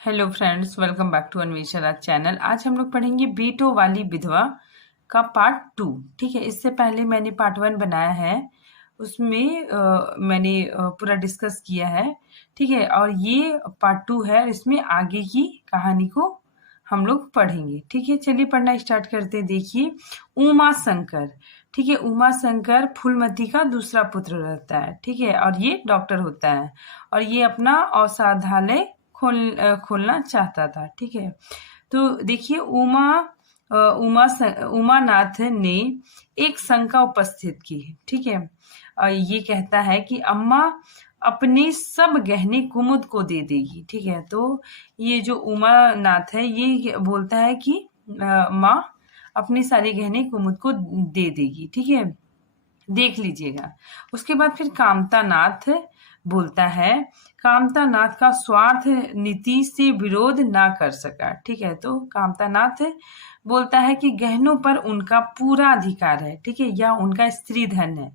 Hello friends, welcome back to Anvesha Raj channel. आज हम लोग पढ़ेंगे बेटों वाली विधवा का पार्ट 2। ठीक है, इससे पहले मैंने पार्ट 1 बनाया है, उसमें मैंने पूरा डिस्कस किया है। ठीक है, और ये पार्ट 2 है, इसमें आगे की कहानी को हम लोग पढ़ेंगे। ठीक है, चलिए पढ़ना स्टार्ट करते हैं। देखिए, उमा शंकर। ठीक है, उमा शंकर फूलमती का दूसरा पुत्र रहता है। ठीक है, और ये डॉक्टर होता है और ये अपना औषधालय खोलना चाहता था। ठीक है, तो देखिए उमानाथ ने एक शंका उपस्थित की। ठीक है, ये कहता है कि अम्मा अपने सब गहने कुमुद को दे देगी। ठीक है, तो ये जो उमानाथ है ये बोलता है कि माँ अपने सारे गहने कुमुद को दे देगी। ठीक है, देख लीजिएगा। उसके बाद फिर कामतानाथ बोलता है, कामतानाथ का स्वार्थ नीति से विरोध ना कर सका। ठीक है, तो कामतानाथ बोलता है कि गहनों पर उनका पूरा अधिकार है। ठीक है, या उनका स्त्री धन है,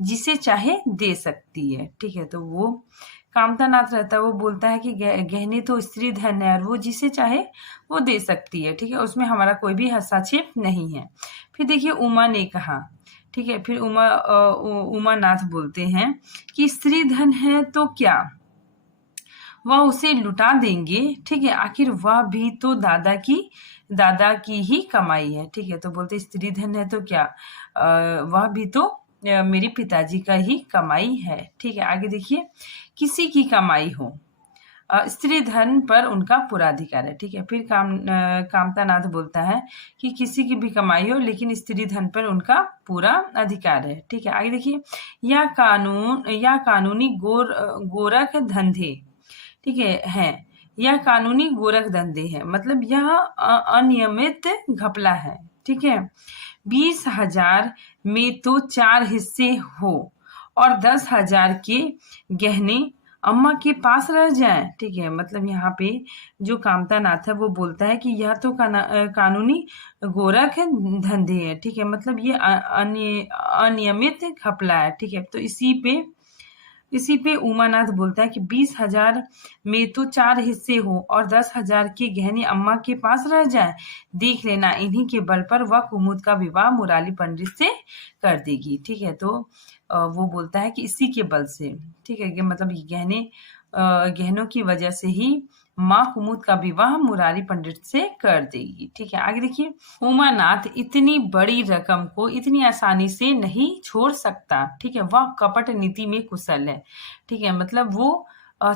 जिसे चाहे दे सकती है। ठीक है, तो वो कामतानाथ रहता है, वो बोलता है कि गहने तो स्त्री धन है और वो जिसे चाहे वो दे सकती है। ठीक है, उसमें हमारा कोई भी हस्तक्षेप नहीं है। फिर देखिए उमा ने कहा। ठीक है, फिर उमानाथ बोलते हैं कि स्त्री धन है तो क्या वह उसे लुटा देंगे। ठीक है, आखिर वह भी तो दादा की ही कमाई है। ठीक है, तो बोलते स्त्री धन है तो क्या वह भी तो मेरे पिताजी का ही कमाई है। ठीक है, आगे देखिए, किसी की कमाई हो स्त्री धन पर उनका पूरा अधिकार है। ठीक है, फिर कामतानाथ बोलता है कि किसी की भी कमाई हो लेकिन स्त्री धन पर उनका पूरा अधिकार है। ठीक है, आगे देखिए, या कानूनी गोरख धंधे। ठीक है यह कानूनी गोरख धंधे है, मतलब यह अनियमित घपला है। ठीक है, 20,000 में तो 4 हिस्से हो और 10,000 के गहने अम्मा के पास रह जाए। ठीक है, मतलब यहाँ पे जो कामतानाथ है वो बोलता है कि यह तो कानूनी गोरख धंधे है। ठीक है, मतलब ये अनियमित घपला है। ठीक है, तो इसी पे उमानाथ बोलता है कि 20,000 में तो 4 हिस्से हो और 10,000 के गहने अम्मा के पास रह जाए। देख लेना, इन्हीं के बल पर वह कुमुद का विवाह मुरारी पंडित से कर देगी। ठीक है, तो वो बोलता है कि इसी के बल से। ठीक है, कि मतलब ये गहनों की वजह से ही माँ कुमुद का विवाह मुरारी पंडित से कर देगी। ठीक है, आगे देखिए, उमानाथ इतनी बड़ी रकम को इतनी आसानी से नहीं छोड़ सकता। ठीक है, वह कपट नीति में कुशल है। ठीक है, मतलब वो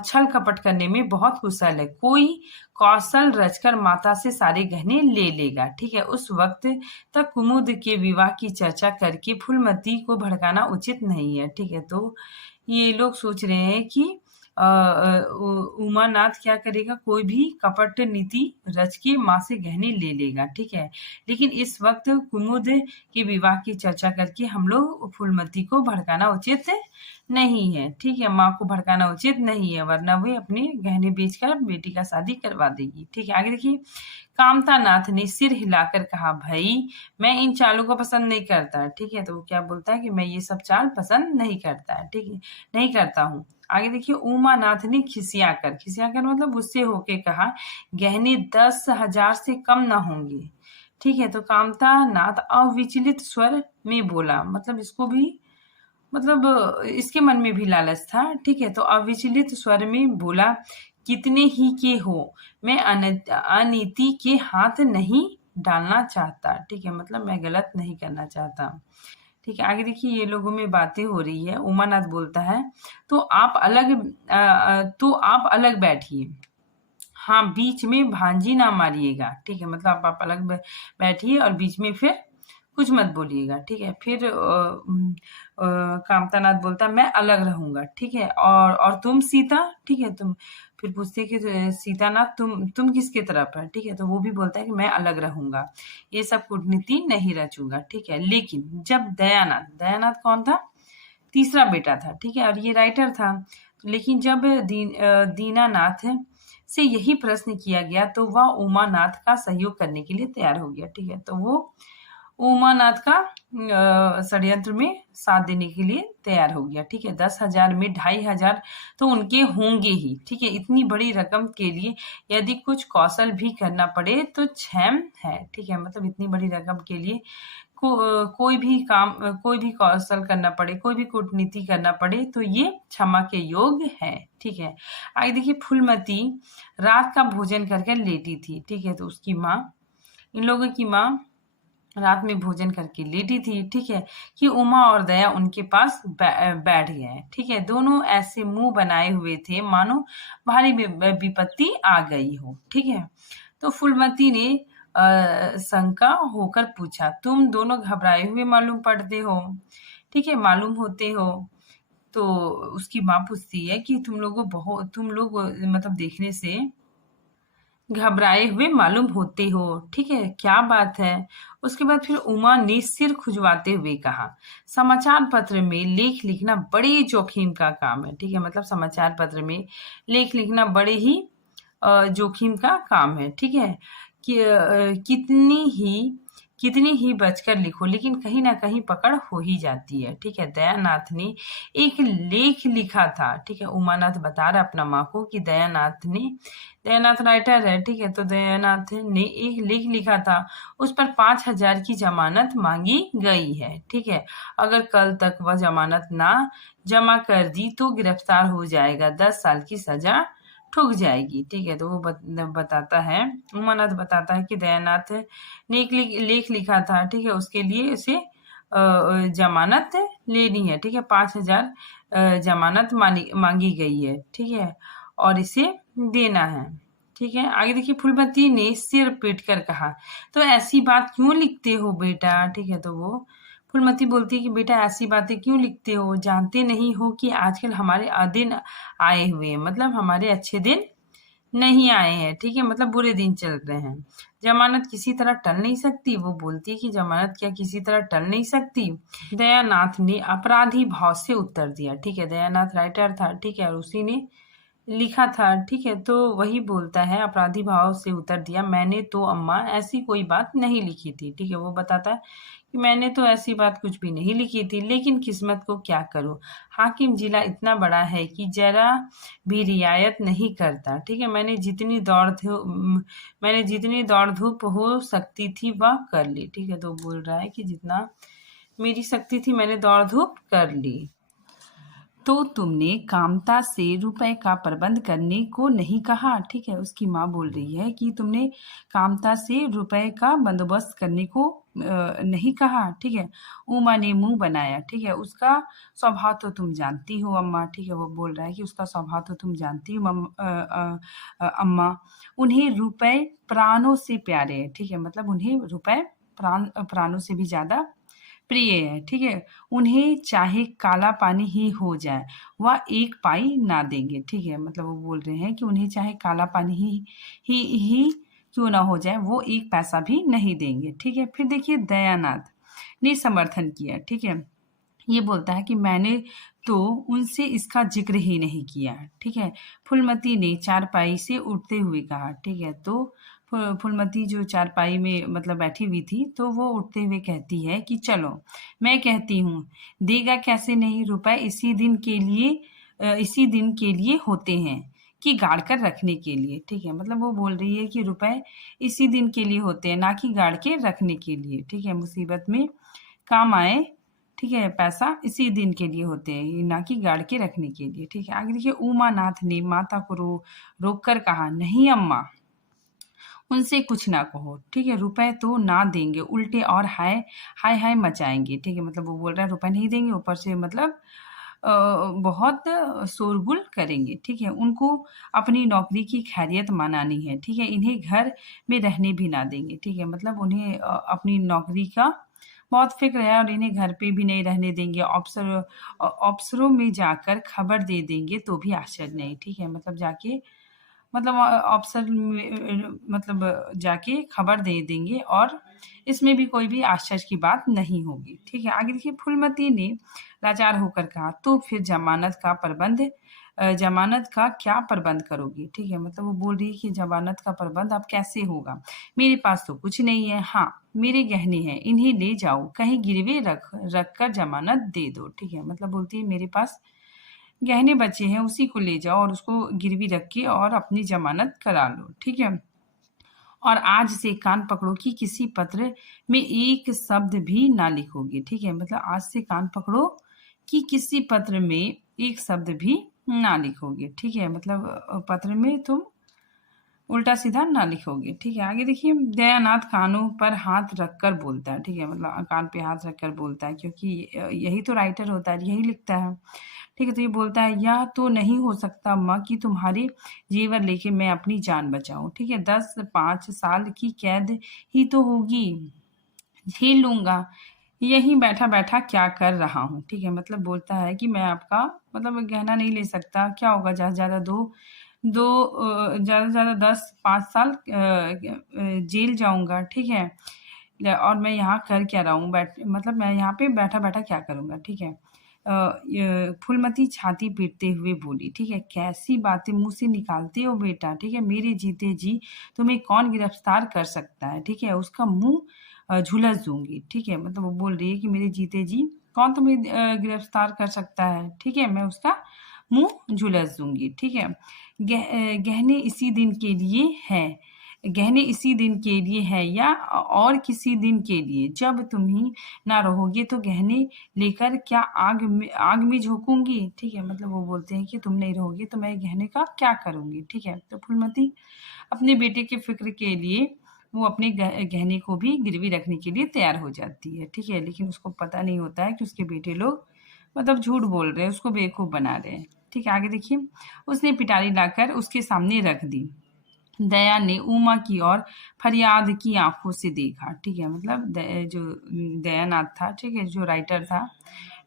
छल कपट करने में बहुत कुशल है। कोई कौशल रचकर माता से सारे गहने ले लेगा। ठीक है, उस वक्त तक कुमुद के विवाह की चर्चा करके फूलमती को भड़काना उचित नहीं है। ठीक है, तो ये लोग सोच रहे हैं कि उमानाथ क्या करेगा, कोई भी कपट नीति रच के माँ से गहने ले लेगा। ठीक है, लेकिन इस वक्त कुमुद के विवाह की चर्चा करके हम लोग फूलमती को भड़काना उचित नहीं है। ठीक है, माँ को भड़काना उचित नहीं है, वरना वे अपने गहने बेचकर बेटी का शादी करवा देगी। ठीक है, आगे देखिए, कामतानाथ ने सिर हिलाकर कहा, भाई मैं इन चालों को पसंद नहीं करता। ठीक है, तो वो क्या बोलता है कि मैं ये सब चाल पसंद नहीं करता है। ठीक है, नहीं करता हूँ। आगे देखिए, उमानाथ ने खिसियाकर मतलब गुस्से होके कहा, गहने 10,000 से कम ना होंगे। ठीक है, तो कामतानाथ अविचलित स्वर में बोला, मतलब इसको भी मतलब इसके मन में भी लालच था। ठीक है, तो अविचलित स्वर में बोला, कितने ही के हो, मैं अनीति के हाथ नहीं डालना चाहता। ठीक है, मतलब मैं गलत नहीं करना चाहता। ठीक है, आगे देखिए, ये लोगों में बातें हो रही है। उमानाथ बोलता है, तो आप अलग बैठिए। हाँ, बीच में भांजी ना मारिएगा। ठीक है, मतलब आप अलग बैठिए और बीच में फिर कुछ मत बोलिएगा। ठीक है, फिर कामतानाथ बोलता, मैं अलग रहूंगा। ठीक है, और तुम सीता। ठीक है, तुम फिर पूछते कि सीतानाथ तुम किसके तरफ है। ठीक है, तो वो भी बोलता है कि मैं अलग रहूंगा, ये सब कूटनीति नहीं रचूंगा। ठीक है, लेकिन जब दयानाथ कौन था, तीसरा बेटा था। ठीक है, और ये राइटर था। लेकिन जब दीनानाथ से यही प्रश्न किया गया तो वह उमानाथ का सहयोग करने के लिए तैयार हो गया। ठीक है, तो वो उमानाथ का षड्यंत्र में साथ देने के लिए तैयार हो गया। ठीक है, 10,000 में 2,500 तो उनके होंगे ही। ठीक है, इतनी बड़ी रकम के लिए यदि कुछ कौशल भी करना पड़े तो क्षम है। ठीक है, मतलब इतनी बड़ी रकम के लिए कोई भी काम, कोई भी कौशल करना पड़े, कोई भी कूटनीति करना पड़े तो ये क्षमा के योग्य है। ठीक है, आगे देखिए, फूलमती रात का भोजन करके लेटी थी। ठीक है, तो उसकी माँ, इन लोगों की माँ रात में भोजन करके लेटी थी। ठीक है, कि उमा और दया उनके पास बैठ गए। ठीक है, दोनों ऐसे मुंह बनाए हुए थे मानो भारी विपत्ति आ गई हो। ठीक है, तो फूलमती ने शंका होकर पूछा, तुम दोनों घबराए हुए मालूम पड़ते हो। ठीक है, मालूम होते हो। तो उसकी माँ पूछती है कि तुम लोग मतलब देखने से घबराए हुए मालूम होते हो। ठीक है, क्या बात है? उसके बाद फिर उमा ने सिर खुजवाते हुए कहा, समाचार पत्र में लेख लिखना बड़े जोखिम का काम है। ठीक है, मतलब समाचार पत्र में लेख लिखना बड़े ही जोखिम का काम है। ठीक है, कि कितनी ही बचकर लिखो लेकिन कहीं ना कहीं पकड़ हो ही जाती है। ठीक है, दयानाथ ने एक लेख लिखा था। ठीक है, उमानाथ बता रहा अपना माँ को कि दयानाथ राइटर है। ठीक है, तो दयानाथ ने एक लेख लिखा था, उस पर 5,000 की जमानत मांगी गई है। ठीक है, अगर कल तक वह जमानत ना जमा कर दी तो गिरफ्तार हो जाएगा, 10 साल की सजा ठुक जाएगी। ठीक है, तो वो बताता है, उमानाथ बताता है कि दयानाथ ने एक लेख लिखा था। ठीक है, उसके लिए उसे जमानत लेनी है। ठीक है, 5,000 जमानत मांगी गई है। ठीक है, और इसे देना है। ठीक है, आगे देखिए, फूलमती ने सिर पीट कर कहा, तो ऐसी बात क्यों लिखते हो बेटा? ठीक है, तो वो फूलमती बोलती है कि बेटा ऐसी बातें क्यों लिखते हो, जानते नहीं हो कि आजकल हमारे दिन आए हुए हैं, मतलब हमारे अच्छे दिन नहीं आए हैं। ठीक है, मतलब बुरे दिन चल रहे हैं, जमानत किसी तरह टल नहीं सकती। वो बोलती है कि जमानत क्या किसी तरह टल नहीं सकती? दयानाथ ने अपराधी भाव से उत्तर दिया। ठीक है, दयानाथ राइटर था। ठीक है, और उसी ने लिखा था। ठीक है, तो वही बोलता है, अपराधी भाव से उत्तर दिया, मैंने तो अम्मा ऐसी कोई बात नहीं लिखी थी। ठीक है, वो बताता है कि मैंने तो ऐसी बात कुछ भी नहीं लिखी थी, लेकिन किस्मत को क्या करूं, हाकिम जिला इतना बड़ा है कि जरा भी रियायत नहीं करता। ठीक है, मैंने जितनी दौड़ धूप हो सकती थी वह कर ली। ठीक है, तो बोल रहा है कि जितना मेरी शक्ति थी मैंने दौड़ धूप कर ली। तो तुमने कामता से रुपए का प्रबंध करने को नहीं कहा? ठीक है, उसकी माँ बोल रही है कि तुमने कामता से रुपए का बंदोबस्त करने को नहीं कहा। ठीक है, उमा ने मुंह बनाया। ठीक है, उसका स्वभाव तो तुम जानती हो अम्मा। ठीक है, वो बोल रहा है कि उसका स्वभाव तो तुम जानती हो अम्मा, उन्हें रुपए प्राणों से प्यारे हैं। ठीक है, मतलब उन्हें रुपए प्राणों से भी ज्यादा प्रिय है। ठीक है, उन्हें चाहे काला पानी ही हो जाए वह एक पाई ना देंगे। ठीक है, मतलब वो बोल रहे हैं कि उन्हें चाहे काला पानी ही क्यों ना हो जाए, वो एक पैसा भी नहीं देंगे। ठीक है, फिर देखिए दयानाथ ने समर्थन किया। ठीक है, ये बोलता है कि मैंने तो उनसे इसका जिक्र ही नहीं किया। ठीक है, फूलमती ने चारपाई से उठते हुए कहा। ठीक है, तो फूलमती जो चारपाई में मतलब बैठी हुई थी, तो वो उठते हुए कहती है कि चलो मैं कहती हूँ, देगा कैसे नहीं, रुपए इसी दिन के लिए होते हैं कि गाड़ कर रखने के लिए। ठीक है, मतलब वो बोल रही है कि रुपए इसी दिन के लिए होते हैं, ना कि गाड़ के रखने के लिए। ठीक है, मुसीबत में काम आए। ठीक है, पैसा इसी दिन के लिए होते हैं, ना कि गाड़ के रखने के लिए। ठीक है, आगे देखिए, उमानाथ ने माता को रोक कर कहा, नहीं अम्मा, उनसे कुछ ना कहो। ठीक है, रुपए तो ना देंगे, उल्टे और हाय हाय हाय मचाएंगे। ठीक है, मतलब वो बोल रहा है रुपए नहीं देंगे, ऊपर से मतलब बहुत शोरगुल करेंगे। ठीक है, उनको अपनी नौकरी की खैरियत मनानी है। ठीक है, इन्हें घर में रहने भी ना देंगे। ठीक है, मतलब उन्हें अपनी नौकरी का बहुत फिक्र है और इन्हें घर पे भी नहीं रहने देंगे। अफसरों में जाकर खबर दे देंगे तो भी आश्चर्य नहीं। ठीक है, मतलब जाके मतलब अफसर में मतलब जाके खबर दे देंगे और इसमें भी कोई भी आश्चर्य की बात नहीं होगी। ठीक है, आगे देखिए, फूलमती ने लाचार होकर कहा, तो फिर जमानत का प्रबंध जमानत का क्या प्रबंध करोगी? ठीक है, मतलब वो बोल रही है कि जमानत का प्रबंध अब कैसे होगा? मेरे पास तो कुछ नहीं है। हाँ, मेरे गहने हैं, इन्हें ले जाओ, कहीं गिरवे रख कर जमानत दे दो। ठीक है, मतलब बोलती है मेरे पास गहने बचे हैं, उसी को ले जाओ और उसको गिरवी रख के और अपनी जमानत करा लो। ठीक है? और आज से कान पकड़ो कि किसी पत्र में एक शब्द भी ना लिखोगे। ठीक है, मतलब आज से कान पकड़ो कि किसी पत्र में एक शब्द भी ना लिखोगे। ठीक है, मतलब पत्र में तुम उल्टा सीधा ना लिखोगे। ठीक है, आगे देखिए, दयानाथ कानों पर हाथ रखकर बोलता है। ठीक है, मतलब कान पे हाथ रखकर बोलता है, क्योंकि यही तो राइटर होता है, यही लिखता है। ठीक है, तो ये बोलता है यह तो नहीं हो सकता माँ कि तुम्हारे जेवर लेके मैं अपनी जान बचाऊं। ठीक है, 10-5 साल की कैद ही तो होगी, झेल लूंगा। यहीं बैठा बैठा क्या कर रहा हूँ। ठीक है, मतलब बोलता है कि मैं आपका मतलब गहना नहीं ले सकता, क्या होगा, ज़्यादा से ज़्यादा ज़्यादा से ज़्यादा 10-5 साल जेल जाऊंगा। ठीक है, और मैं यहाँ कर क्या रहा हूँ, मतलब मैं यहाँ पे बैठा बैठा क्या करूँगा। ठीक है, फूलमती छाती पीटते हुए बोली। ठीक है, कैसी बातें मुंह से निकालते हो बेटा। ठीक है, मेरे जीते जी तुम्हें कौन गिरफ्तार कर सकता है। ठीक है, उसका मुंह झुलस दूंगी। ठीक है, मतलब वो बोल रही है कि मेरे जीते जी कौन तुम्हें गिरफ्तार कर सकता है। ठीक है, मैं उसका मुंह झुलस दूंगी। ठीक है, गहने इसी दिन के लिए है, गहने इसी दिन के लिए है या और किसी दिन के लिए? जब तुम ही ना रहोगे तो गहने लेकर क्या आग में झोंकूंगी। ठीक है, मतलब वो बोलते हैं कि तुम नहीं रहोगे तो मैं गहने का क्या करूंगी। ठीक है, तो फूलमती अपने बेटे के फिक्र के लिए वो अपने गहने को भी गिरवी रखने के लिए तैयार हो जाती है। ठीक है, लेकिन उसको पता नहीं होता है कि उसके बेटे लोग मतलब झूठ बोल रहे हैं, उसको बेवकूफ़ बना रहे हैं। ठीक है, आगे देखिए, उसने पिटारी लाकर उसके सामने रख दी। दया ने उमा की ओर फरियाद की आंखों से देखा। ठीक है, मतलब जो दयानाथ था, ठीक है, जो राइटर था,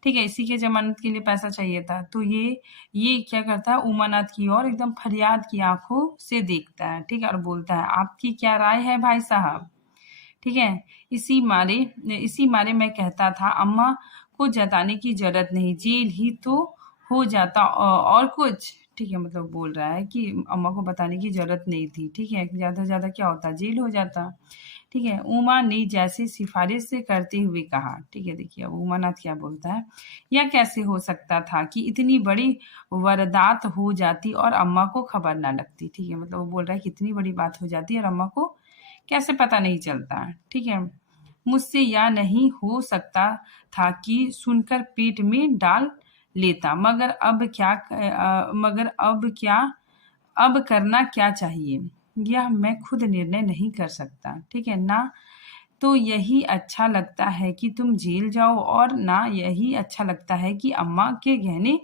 ठीक है, इसी के जमानत के लिए पैसा चाहिए था, तो ये क्या करता है, उमानाथ की ओर एकदम फरियाद की आंखों से देखता है। ठीक है, और बोलता है आपकी क्या राय है भाई साहब। ठीक है, इसी मारे मैं कहता था अम्मा को जताने की जरूरत नहीं, जेल ही तो हो जाता और कुछ। ठीक है, मतलब बोल रहा है कि अम्मा को बताने की जरूरत नहीं थी। ठीक है, ज़्यादा से ज़्यादा क्या होता, जेल हो जाता। ठीक है, उमा ने जैसे सिफारिश से करते हुए कहा। ठीक है, देखिए अब उमानाथ क्या बोलता है, यह कैसे हो सकता था कि इतनी बड़ी वारदात हो जाती और अम्मा को खबर ना लगती। ठीक है, मतलब वो बोल रहा है कि इतनी बड़ी बात हो जाती और अम्मा को कैसे पता नहीं चलता। ठीक है, मुझसे यह नहीं हो सकता था कि सुनकर पेट में डाल लेता, मगर अब करना क्या चाहिए यह मैं खुद निर्णय नहीं कर सकता। ठीक है ना, तो यही अच्छा लगता है कि तुम जेल जाओ और ना यही अच्छा लगता है कि अम्मा के गहने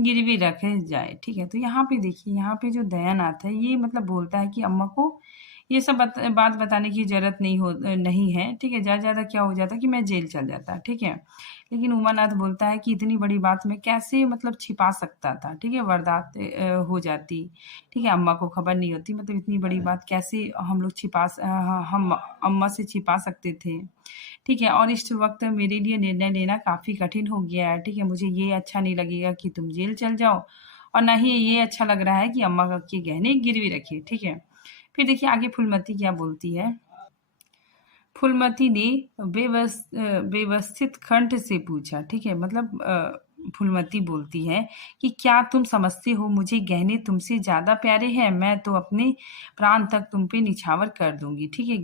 गिरवी रखे जाए। ठीक है, तो यहाँ पे देखिए, यहाँ पे जो दयानाथ है ये मतलब बोलता है कि अम्मा को ये सब बात बताने की ज़रूरत नहीं है। ठीक है, ज़्यादा से ज़्यादा क्या हो जाता कि मैं जेल चल जाता। ठीक है, लेकिन उमानाथ बोलता है कि इतनी बड़ी बात मैं कैसे मतलब छिपा सकता था। ठीक है, वारदात हो जाती। ठीक है, अम्मा को खबर नहीं होती, मतलब इतनी बड़ी बात कैसे हम लोग हम अम्मा से छिपा सकते थे। ठीक है, और इस वक्त मेरे लिए निर्णय लेना काफ़ी कठिन हो गया है। ठीक है, मुझे ये अच्छा नहीं लगेगा कि तुम जेल चल जाओ और ना ही ये अच्छा लग रहा है कि अम्मा के गहने गिरवी रखे। ठीक है, फिर देखिए आगे फूलमती क्या बोलती है। फूलमती ने व्यवस्थित कंठ से पूछा। ठीक है, मतलब फूलमती बोलती है कि क्या तुम समझते हो मुझे गहने तुमसे ज़्यादा प्यारे हैं, मैं तो अपने प्राण तक तुम पे निछावर कर दूंगी। ठीक है,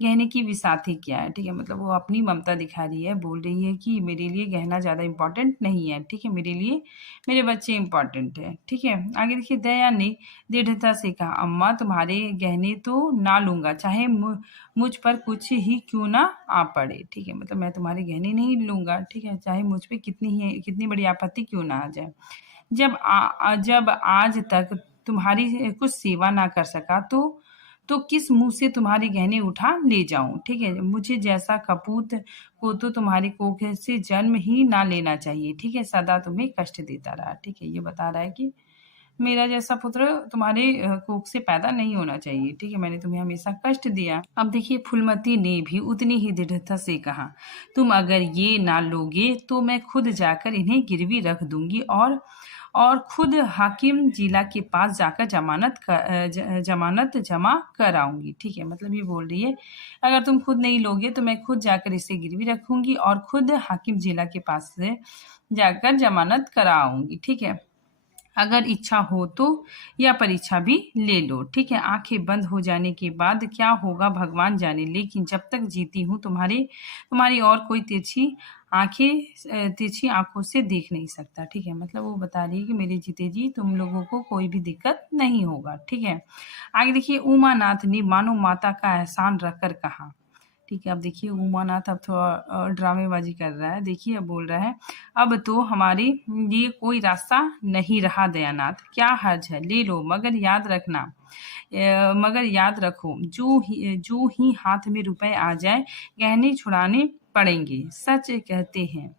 गहने की विसाथी क्या है। ठीक है, मतलब वो अपनी ममता दिखा रही है, बोल रही है कि मेरे लिए गहना ज़्यादा इम्पोर्टेंट नहीं है। ठीक है, मेरे लिए मेरे बच्चे इम्पोर्टेंट है। ठीक है, आगे देखिए, दया ने दृढ़ता से कहा अम्मा तुम्हारे गहने तो ना लूंगा, चाहे मुझ पर कुछ ही क्यों ना आ पड़े। ठीक है, मतलब मैं तुम्हारे गहने नहीं लूंगा। ठीक है, चाहे मुझ पे कितनी बड़ी आपत्ति क्यों ना आ जाए। जब आज तक तुम्हारी कुछ सेवा ना कर सका तो किस मुंह से तुम्हारे गहने उठा ले जाऊं। ठीक है, मुझे जैसा कपूत को तो तुम्हारी कोख से जन्म ही ना लेना चाहिए। ठीक है, सदा तुम्हें कष्ट देता रहा। ठीक है, ये बता रहा है कि मेरा जैसा पुत्र तुम्हारे कोख से पैदा नहीं होना चाहिए। ठीक है, मैंने तुम्हें हमेशा कष्ट दिया। अब देखिए, फूलमती ने भी उतनी ही दृढ़ता से कहा तुम अगर ये ना लोगे तो मैं खुद जाकर इन्हें गिरवी रख दूंगी और खुद हाकिम जिला के पास जाकर जमानत जमा कराऊंगी। ठीक है, मतलब ये बोल रही है अगर तुम खुद नहीं लोगे तो मैं खुद जाकर इसे गिरवी रखूंगी और खुद हाकिम जिला के पास से जाकर जमानत कराऊंगी। ठीक है, अगर इच्छा हो तो यह परीक्षा भी ले लो। ठीक है, आंखें बंद हो जाने के बाद क्या होगा भगवान जाने, लेकिन जब तक जीती हूँ तुम्हारी और कोई तिरछी आंखों से देख नहीं सकता। ठीक है, मतलब वो बता रही है कि मेरे जीते जी तुम लोगों को कोई भी दिक्कत नहीं होगा। ठीक है, आगे देखिए, उमानाथ ने मानो माता का एहसान रखकर कहा। ठीक है, अब देखिए उमानाथ अब थोड़ा ड्रामेबाजी कर रहा है। देखिए अब बोल रहा है, अब तो हमारे लिए कोई रास्ता नहीं रहा दयानाथ, क्या हर्ज है, ले लो, मगर याद रखो जो ही हाथ में रुपए आ जाए गहने छुड़ाने पड़ेंगे। सच कहते हैं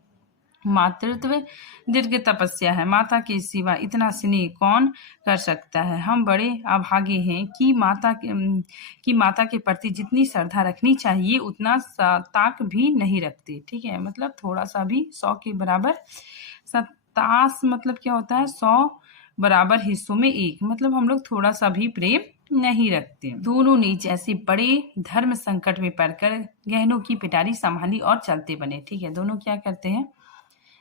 मातृत्व दीर्घ तपस्या है, माता के सिवा इतना स्नेह कौन कर सकता है। हम बड़े अभागे हैं कि माता के प्रति जितनी श्रद्धा रखनी चाहिए उतना ताक भी नहीं रखते। ठीक है, मतलब थोड़ा सा भी 100 के बराबर 27 मतलब क्या होता है 100 बराबर हिस्सों में एक, मतलब हम लोग थोड़ा सा भी प्रेम नहीं रखते। दोनों ने जैसे बड़े धर्म संकट में पड़कर गहनों की पिटारी संभाली और चलते बने। ठीक है, दोनों क्या करते हैं,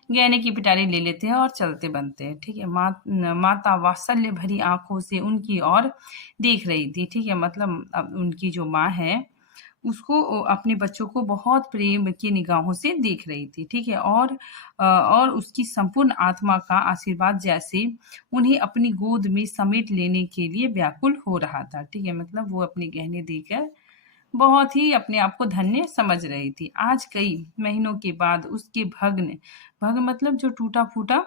गहने की पिटारी ले लेते हैं और चलते बनते हैं। ठीक है, माता वात्सल्य भरी आंखों से उनकी ओर देख रही थी। ठीक है, मतलब अब उनकी जो माँ है उसको अपने बच्चों को बहुत प्रेम की निगाहों से देख रही थी। ठीक है, और उसकी संपूर्ण आत्मा का आशीर्वाद जैसे उन्हें अपनी गोद में समेट लेने के लिए व्याकुल हो रहा था। ठीक है, मतलब वो अपने गहने देकर बहुत ही अपने आप को धन्य समझ रही थी। आज कई महीनों के बाद उसके भग्न मतलब जो टूटा फूटा,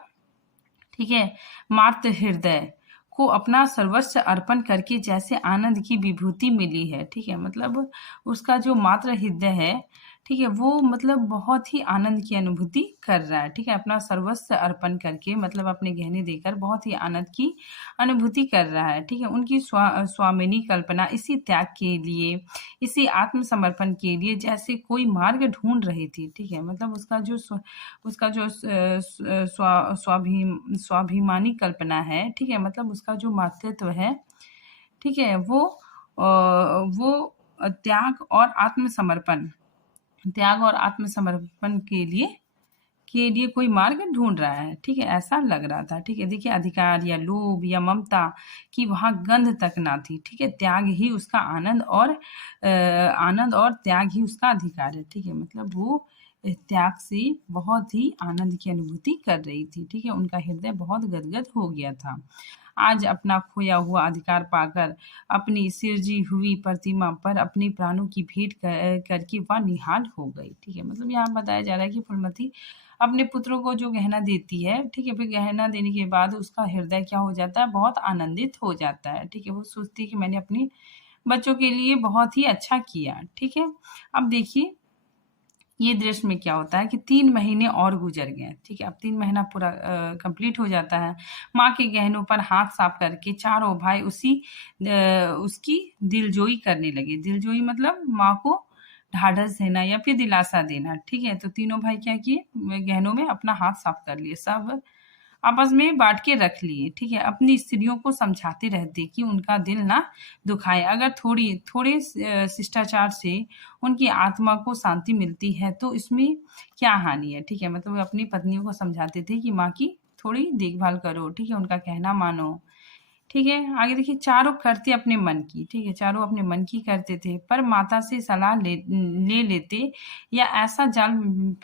ठीक है, मातृ हृदय को अपना सर्वस्व अर्पण करके जैसे आनंद की विभूति मिली है। ठीक है, मतलब उसका जो मातृ हृदय है, ठीक है, वो मतलब बहुत ही आनंद की अनुभूति कर रहा है। ठीक है, अपना सर्वस्व अर्पण करके मतलब अपने गहने देकर बहुत ही आनंद की अनुभूति कर रहा है। ठीक है, उनकी स्वामिनी कल्पना इसी त्याग के लिए, इसी आत्मसमर्पण के लिए जैसे कोई मार्ग ढूंढ रही थी। ठीक है, मतलब उसका जो स्वाभिमानी कल्पना है, ठीक है, मतलब उसका जो मातृत्व है, ठीक है, वो त्याग और आत्मसमर्पण के लिए कोई मार्ग ढूंढ रहा है। ठीक है, ऐसा लग रहा था। ठीक है, देखिए अधिकार या लोभ या ममता की वहां गंध तक ना थी। ठीक है, त्याग ही उसका आनंद और त्याग ही उसका अधिकार है। ठीक है, मतलब वो त्याग से बहुत ही आनंद की अनुभूति कर रही थी। ठीक है, उनका हृदय बहुत गदगद हो गया था। आज अपना खोया हुआ अधिकार पाकर अपनी सिरजी हुई प्रतिमा पर अपने प्राणों की भेंट करके वह निहाल हो गई। ठीक है, मतलब यहाँ बताया जा रहा है कि फूलमती अपने पुत्रों को जो गहना देती है, ठीक है, फिर गहना देने के बाद उसका हृदय क्या हो जाता है, बहुत आनंदित हो जाता है। ठीक है, वो सोचती है कि मैंने अपने बच्चों के लिए बहुत ही अच्छा किया। ठीक है, अब देखिए ये दृश्य में क्या होता है कि 3 महीने और गुजर गए। ठीक है, अब 3 महीना पूरा कंप्लीट हो जाता है। माँ के गहनों पर हाथ साफ करके चारों भाई उसकी दिलजोई करने लगे। दिलजोई मतलब माँ को ढाढ़स देना या फिर दिलासा देना। ठीक है, तो तीनों भाई क्या किए, गहनों में अपना हाथ साफ कर लिए, सब आपस में बांट के रख लिए। ठीक है, अपनी स्त्रियों को समझाते रहते कि उनका दिल ना दुखाए, अगर थोड़े शिष्टाचार से उनकी आत्मा को शांति मिलती है तो इसमें क्या हानि है। ठीक है, मतलब वो अपनी पत्नियों को समझाते थे कि माँ की थोड़ी देखभाल करो। ठीक है, उनका कहना मानो। ठीक है, आगे देखिए, चारों करते अपने मन की। ठीक है, चारों अपने मन की करते थे, पर माता से सलाह ले लेते या ऐसा जाल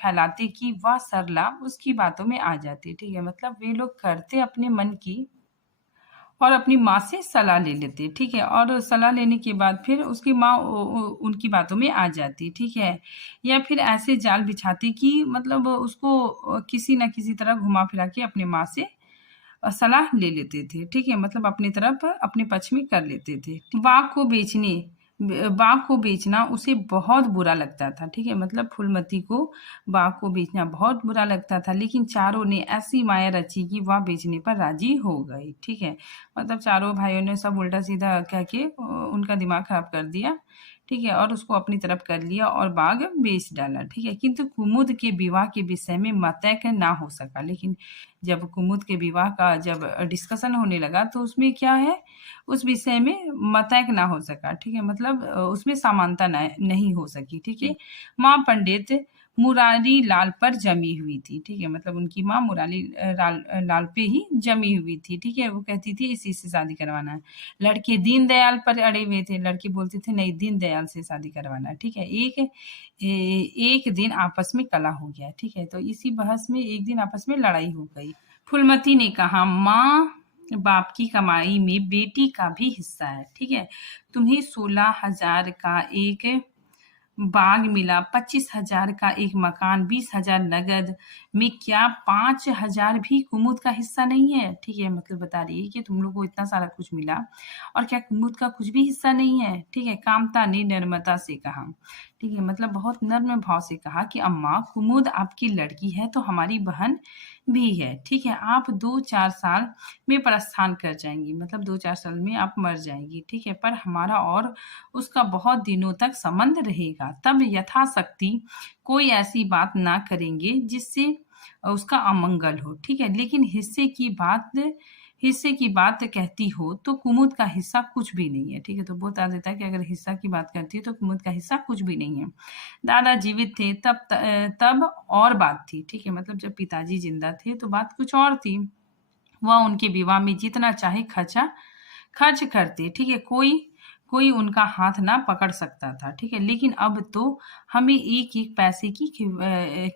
फैलाते कि वह सरला उसकी बातों में आ जाती। ठीक है, मतलब वे लोग करते अपने मन की और अपनी माँ से सलाह ले लेते। ठीक है, और सलाह लेने के बाद फिर उसकी माँ उनकी बातों में आ जाती। ठीक है, या फिर ऐसे जाल बिछाती कि मतलब उसको किसी न किसी तरह घुमा फिरा के अपने माँ से सलाह ले लेते थे। ठीक है, मतलब अपनी तरफ अपने पक्ष में कर लेते थे। बाग को बेचना उसे बहुत बुरा लगता था। ठीक है, मतलब फूलमती को बाग को बेचना बहुत बुरा लगता था, लेकिन चारों ने ऐसी माया रची कि वह बेचने पर राजी हो गई। ठीक है, मतलब चारों भाइयों ने सब उल्टा सीधा कह के उनका दिमाग खराब कर दिया। ठीक है, और उसको अपनी तरफ कर लिया और बाग बेच डाला। ठीक है, किंतु कुमुद के विवाह के विषय में मतैक्य ना हो सका। लेकिन जब कुमुद के विवाह का जब डिस्कशन होने लगा तो उसमें क्या है, उस विषय में मतैक्य ना हो सका। ठीक है, मतलब उसमें समानता नहीं हो सकी। ठीक है, माँ पंडित मुरारी लाल पर जमी हुई थी। ठीक है, मतलब उनकी माँ मुरारी लाल पे ही जमी हुई थी। ठीक है, वो कहती थी इसी से शादी करवाना है। लड़के दीनदयाल पर अड़े हुए थे। लड़के बोलते थे नहीं, दीनदयाल से शादी करवाना है। ठीक है, एक दिन आपस में कला हो गया। ठीक है, तो इसी बहस में एक दिन आपस में लड़ाई हो गई। फूलमती ने कहा, माँ बाप की कमाई में बेटी का भी हिस्सा है। ठीक है, तुम्हें 16,000 का एक बाग मिला, 25,000 का एक मकान, 20,000 नगद में क्या 5,000 भी कुमुद का हिस्सा नहीं है? ठीक है, मतलब बता रही है कि तुम लोग को इतना सारा कुछ मिला और क्या कुमुद का कुछ भी हिस्सा नहीं है? ठीक है, कामता ने नर्मता से कहा। ठीक है, मतलब बहुत नर्म भाव से कहा कि अम्मा, कुमुद आपकी लड़की है तो हमारी बहन भी है। ठीक है, आप 2-4 साल में प्रस्थान कर जाएंगी, मतलब 2-4 साल में आप मर जाएंगी। ठीक है, पर हमारा और उसका बहुत दिनों तक संबंध रहेगा। तब यथाशक्ति कोई ऐसी बात ना करेंगे जिससे उसका अमंगल हो। ठीक है, लेकिन हिस्से की बात कहती हो तो कुमुद का हिस्सा कुछ भी नहीं है। ठीक है, तो बता देता है कि अगर हिस्सा की बात करती है तो कुमुद का हिस्सा कुछ भी नहीं है। दादा जीवित थे तब और बात थी। ठीक है, मतलब जब पिताजी जिंदा थे तो बात कुछ और थी। वह उनके विवाह में जितना चाहे खर्च करते। ठीक है, कोई उनका हाथ ना पकड़ सकता था। ठीक है, लेकिन अब तो हमें एक एक पैसे की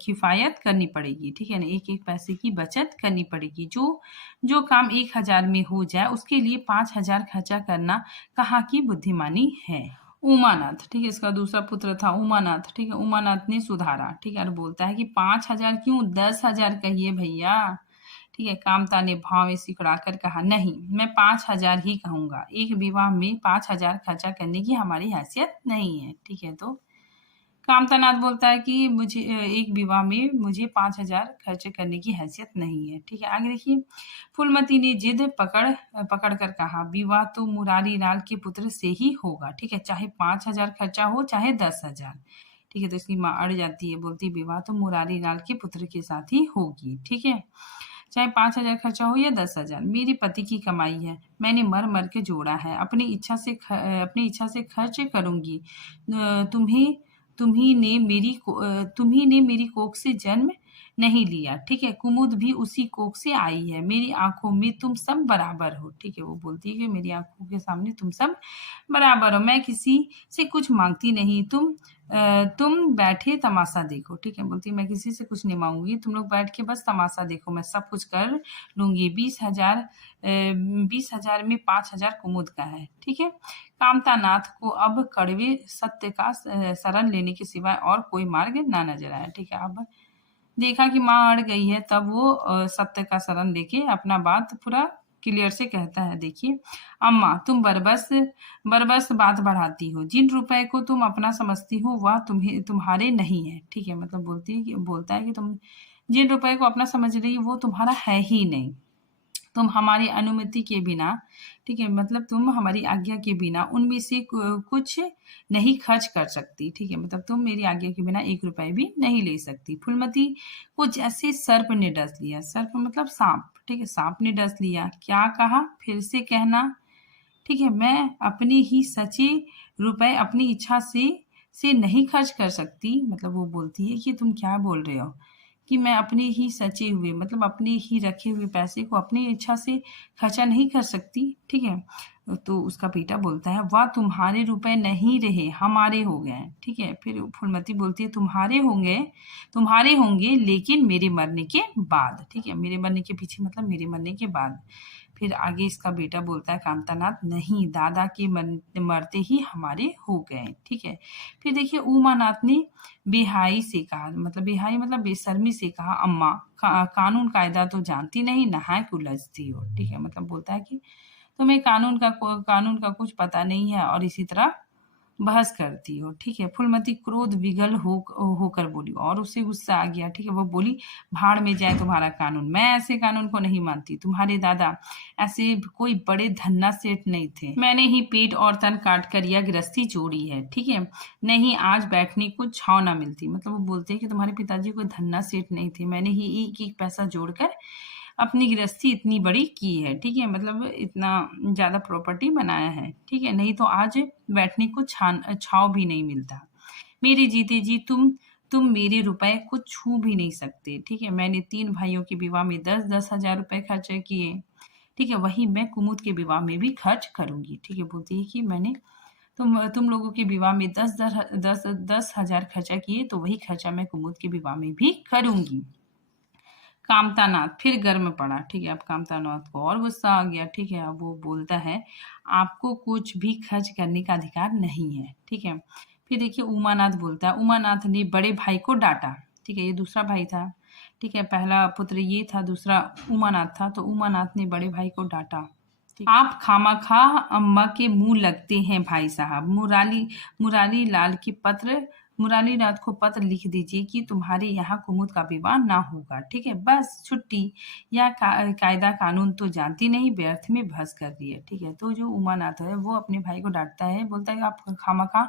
किफायत करनी पड़ेगी। ठीक है ना, एक एक पैसे की बचत करनी पड़ेगी। जो काम 1,000 में हो जाए उसके लिए 5,000 खर्चा करना कहाँ की बुद्धिमानी है। उमानाथ, ठीक है, इसका दूसरा पुत्र था उमानाथ। ठीक है, उमानाथ ने सुधारा। ठीक है, और बोलता है कि 5,000 क्यों, 10,000 कहिए भैया। ठीक है, कामता ने भाव में सिकुड़ाकर कहा, नहीं, मैं 5,000 ही कहूंगा। एक विवाह में 5,000 खर्चा करने की हमारी हैसियत नहीं है। ठीक है, तो कामतानाथ बोलता है कि मुझे एक विवाह में मुझे 5,000 खर्च करने की हैसियत नहीं है। ठीक है, आगे देखिए, फूलमती ने जिद पकड़ कर कहा, विवाह तो मुरारी लाल के पुत्र से ही होगा। ठीक है, चाहे 5,000 खर्चा हो चाहे 10,000। ठीक है, तो इसकी माँ अड़ जाती है, बोलती विवाह तो मुरारी लाल के पुत्र के साथ ही होगी। ठीक है, चाहे 5,000 खर्चा हो या 10,000, मेरी पति की कमाई है, मैंने मर मर के जोड़ा है, अपनी इच्छा से खर्च करूंगी। तुम्हें तुम्ही ने मेरी कोख से जन्म नहीं लिया। ठीक है, कुमुद भी उसी कोख से आई है। मेरी आंखों में तुम सब बराबर हो। ठीक है, वो बोलती है कि मेरी आंखों के सामने तुम सब बराबर हो, मैं किसी से कुछ मांगती नहीं, तुम बैठे तमाशा देखो। ठीक है, बोलती मैं किसी से कुछ नहीं मांगूंगी, तुम लोग बैठ के बस तमाशा देखो, मैं सब कुछ कर लूंगी। 20,000 में 5,000 कुमुद का है। ठीक है, कामतानाथ को अब कड़वे सत्य का शरण लेने के सिवाय और कोई मार्ग ना नजर आया। ठीक है, अब देखा कि माँ अड़ गई है, तब वो सत्य का शरण लेके अपना बात पूरा क्लियर से कहता है। देखिए, अम्मा, तुम बरबस बात बढ़ाती हो, जिन रुपए को तुम अपना समझती हो वह तुम्हारे नहीं है। ठीक है, मतलब बोलता है कि तुम जिन रुपए को अपना समझ रही हो वो तुम्हारा है ही नहीं। तुम हमारी अनुमति के बिना, ठीक है, मतलब तुम हमारी आज्ञा के बिना उनमें से कुछ नहीं खर्च कर सकती। ठीक है, मतलब तुम मेरी आज्ञा के बिना 1 रुपए भी नहीं ले सकती। फूलमती को जैसे सर्प ने डस लिया। सर्प मतलब सांप। ठीक है, सांप ने डस लिया। क्या कहा, फिर से कहना। ठीक है, मैं अपने ही सचे रुपए अपनी इच्छा से नहीं खर्च कर सकती। मतलब वो बोलती है कि तुम क्या बोल रहे हो कि मैं अपने ही सचे हुए, मतलब अपने ही रखे हुए पैसे को अपनी इच्छा से खर्चा नहीं कर सकती। ठीक है, तो उसका बेटा बोलता है, वाह, तुम्हारे रुपए नहीं रहे, हमारे हो गए। ठीक है, फिर फूलमती बोलती है, तुम्हारे होंगे लेकिन मेरे मरने के बाद। ठीक है, मेरे मरने के पीछे मतलब मेरे मरने के बाद। फिर आगे इसका बेटा बोलता है कामतानाथ, नहीं, दादा के मरते ही हमारे हो गए। ठीक है, फिर देखिए, उमानाथ ने बेहाई से कहा, मतलब बेहाई मतलब बेशर्मी से कहा, अम्मा, कानून कायदा तो जानती नहीं, नहायक उलझती हो। ठीक है, मतलब बोलता है कि तुम्हें कानून का कुछ पता नहीं है और इसी तरह बहस करती हो, ठीक है। फूलमती क्रोध विगल होकर बोली और उसे गुस्सा आ गया, ठीक है। वो बोली, भाड़ में जाए तुम्हारा कानून, मैं ऐसे कानून को नहीं मानती। तुम्हारे दादा ऐसे कोई बड़े धन्ना सेठ नहीं थे। मैंने ही पेट और तन काट कर यह गृहस्थी जोड़ी है, ठीक है। नहीं आज बैठने को छाव ना मिलती। मतलब वो बोलते हैं कि तुम्हारे पिताजी कोई धन्ना सेठ नहीं थे, मैंने ही एक एक पैसा जोड़कर अपनी गृहस्थी इतनी बड़ी की है, ठीक है। मतलब इतना ज्यादा प्रॉपर्टी बनाया है, ठीक है। नहीं तो आज बैठने को छाव भी नहीं मिलता। मेरे जीते जी तुम मेरे रुपए को छू भी नहीं सकते, ठीक है। मैंने 3 भाइयों के विवाह में 10-10 हजार रुपए खर्च किए, ठीक है। वही मैं कुमुद के विवाह में भी खर्च करूंगी, ठीक है। बोलती है कि मैंने तुम लोगों के विवाह में 10 हजार खर्चा किए, तो वही खर्चा मैं कुमुद के विवाह में भी करूंगी। कामतानाथ फिर गर्म पड़ा, ठीक है। अब कामतानाथ को और गुस्सा आ गया, ठीक है। अब वो बोलता है, आपको कुछ भी खर्च करने का अधिकार नहीं है, ठीक है। फिर देखिए उमानाथ बोलता है, उमानाथ ने बड़े भाई को डांटा, ठीक है। ये दूसरा भाई था, ठीक है। पहला पुत्र ये था, दूसरा उमानाथ था। तो उमानाथ ने बड़े भाई को डांटा, आप खामखा अम्मा के मुंह लगते हैं भाई साहब। मुरारी लाल की पत्र मुरारी रात को पत्र लिख दीजिए कि तुम्हारे यहाँ कुमुद का विवाह ना होगा, ठीक है। बस छुट्टी। या कायदा कानून तो जानती नहीं, व्यर्थ में बहस कर रही है, ठीक है। तो जो उमानाथ है वो अपने भाई को डांटता है, बोलता है आप खामखा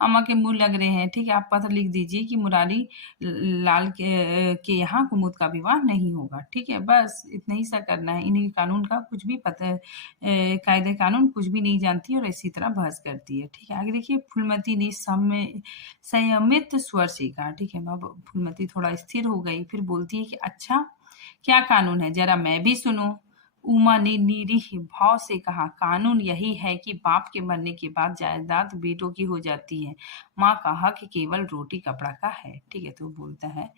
अम्मा के मुंह लग रहे हैं, ठीक है। आप पत्र लिख दीजिए कि मुरारी लाल के यहाँ कुमुद का विवाह नहीं होगा, ठीक है। बस इतना ही सा करना है। इन्हें कानून का कुछ भी पता कायदे कानून कुछ भी नहीं जानती और इसी तरह बहस करती है, ठीक है। आगे देखिए फूलमती ने संयमित स्वर से कहा, ठीक है। अब फूलमती थोड़ा स्थिर हो गई, फिर बोलती है कि अच्छा क्या कानून है, जरा मैं भी सुनो। उमा ने निरीह भाव से कहा, कानून यही है कि बाप के मरने के बाद जायदाद बेटों की हो जाती है, माँ का हक केवल रोटी कपड़ा का है, ठीक है। तो बोलता है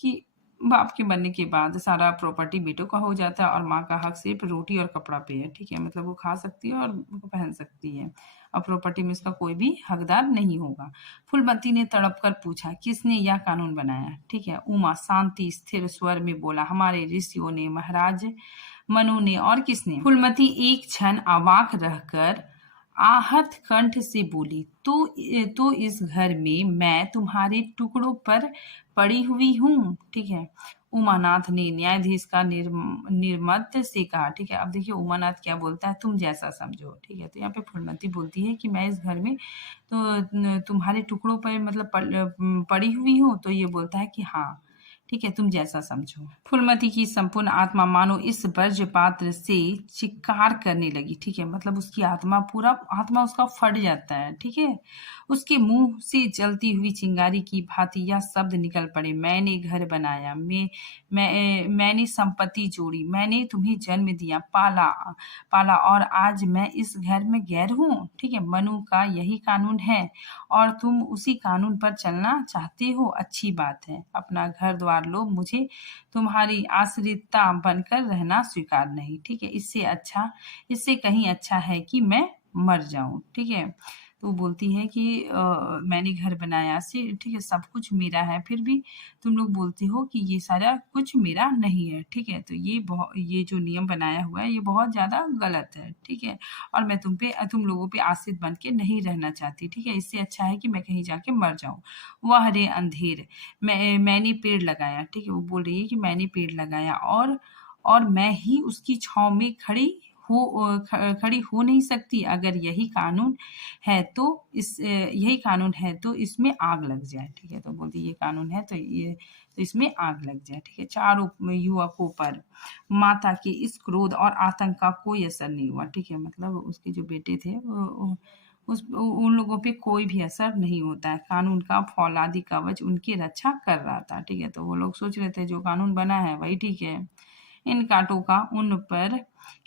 कि बाप के मरने के बाद सारा प्रॉपर्टी बेटों का हो जाता है और माँ का हक सिर्फ रोटी और कपड़ा पे है, ठीक है। मतलब वो खा सकती है और वो पहन सकती है, और प्रॉपर्टी में इसका कोई भी हकदार नहीं होगा। फूलमती ने तड़प कर पूछा, किसने यह कानून बनाया, ठीक है। उमा शांति स्थिर स्वर में बोला, हमारे ऋषियों ने, महाराज मनु ने, और किसने। फूलमती एक क्षण अवाक रहकर आहत कंठ से बोली, तो इस घर में मैं तुम्हारे टुकड़ों पर पड़ी हुई हूँ, ठीक है। उमानाथ ने न्यायाधीश का निर्मत से कहा, ठीक है। अब देखिए उमानाथ क्या बोलता है, तुम जैसा समझो, ठीक है। तो यहाँ पे फूलमती बोलती है कि मैं इस घर में तो तुम्हारे टुकड़ों पर मतलब पड़ी हुई हूँ। तो ये बोलता है कि हाँ, ठीक है, तुम जैसा समझो। फूलमती की संपूर्ण आत्मा मानो इस वर्ज्य पात्र से चिक्कार करने लगी, ठीक है। मतलब उसकी आत्मा उसका फट जाता है, ठीक है। उसके मुंह से जलती हुई चिंगारी की भांति यह शब्द निकल पड़े, मैंने घर बनाया, मैंने संपत्ति जोड़ी, मैंने तुम्हें जन्म दिया, पाला और आज मैं इस घर में गैर हूँ, ठीक है। मनु का यही कानून है और तुम उसी कानून पर चलना चाहते हो। अच्छी बात है, अपना घर द्वार लो, मुझे तुम्हारी आश्रिता बनकर रहना स्वीकार नहीं, ठीक है। इससे कहीं अच्छा है कि मैं मर जाऊं, ठीक है। तो वो बोलती है कि मैंने घर बनाया से, ठीक है, सब कुछ मेरा है, फिर भी तुम लोग बोलते हो कि ये सारा कुछ मेरा नहीं है, ठीक है। तो ये जो नियम बनाया हुआ है ये बहुत ज्यादा गलत है, ठीक है। और मैं तुम लोगों पे आश्रित बन के नहीं रहना चाहती, ठीक है। इससे अच्छा है कि मैं कहीं जाके मर जाऊं। वह रे अंधेर, मैंने पेड़ लगाया, ठीक है। वो बोल रही है कि मैंने पेड़ लगाया और मैं ही उसकी छांव में खड़ी हो नहीं सकती। अगर यही कानून है तो इसमें आग लग जाए, ठीक है। तो बोलती ये कानून है तो इसमें आग लग जाए, ठीक है। चारों युवकों पर माता के इस क्रोध और आतंक का कोई असर नहीं हुआ, ठीक है। मतलब उसके जो बेटे थे उन लोगों पे कोई भी असर नहीं होता है। कानून का फौलादी कवच उनकी रक्षा कर रहा था, ठीक है। तो वो लोग सोच रहे थे जो कानून बना है वही ठीक है, इन कांटों का उन पर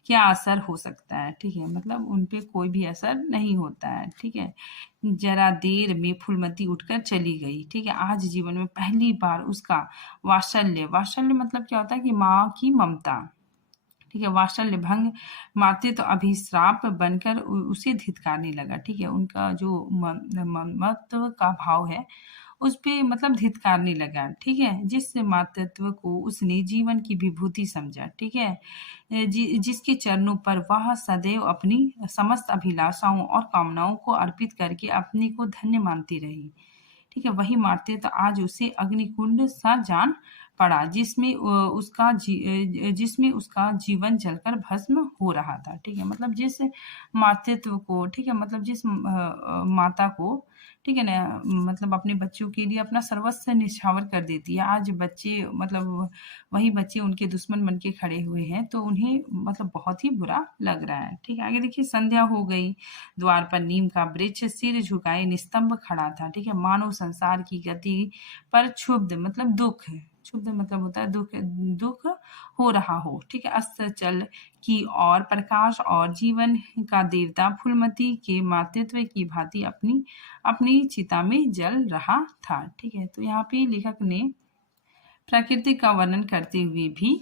क्या असर हो सकता है, ठीक है। मतलब उन पे कोई भी असर नहीं होता है, ठीक है। जरा देर में फूलमती उठकर चली गई, ठीक है। आज जीवन में पहली बार उसका वात्सल्य मतलब क्या होता है कि माँ की ममता, ठीक है। वात्सल्य भंग मातृत्व अभिश्राप बनकर उसे धिक्कारने लगा, ठीक है। उनका जो ममत्व का भाव है उस पे मतलब धिक्कारने लगा, ठीक है। जिस मातृत्व को उसने जीवन की विभूति समझा, ठीक है, जिसके चरणों पर वह सदैव अपनी समस्त अभिलाषाओं और कामनाओं को अर्पित करके अपने को धन्य मानती रही, ठीक है, वही मातृत्व आज उसे अग्निकुंड सा जान पड़ा, जिसमें उसका जीवन जलकर भस्म हो रहा था, ठीक है। मतलब जिस मातृत्व को, ठीक है, मतलब जिस माता को, ठीक है ना, मतलब अपने बच्चों के लिए अपना सर्वस्व निछावर कर देती है, आज बच्चे मतलब वही बच्चे उनके दुश्मन बन के खड़े हुए हैं, तो उन्हें मतलब बहुत ही बुरा लग रहा है, ठीक है। आगे देखिए, संध्या हो गई, द्वार पर नीम का वृक्ष सिर झुकाए निस्तंभ खड़ा था, ठीक है। मानव संसार की गति पर क्षुब्ध मतलब दुख, क्षुब्ध मतलब होता है दुख, दुख हो रहा हो, ठीक है। अस्ताचल की और प्रकाश और जीवन का देवता फूलमती के मातृत्व की भांति अपनी अपनी चिता में जल रहा था, ठीक है। तो यहाँ पे लेखक ने प्रकृति का वर्णन करते हुए भी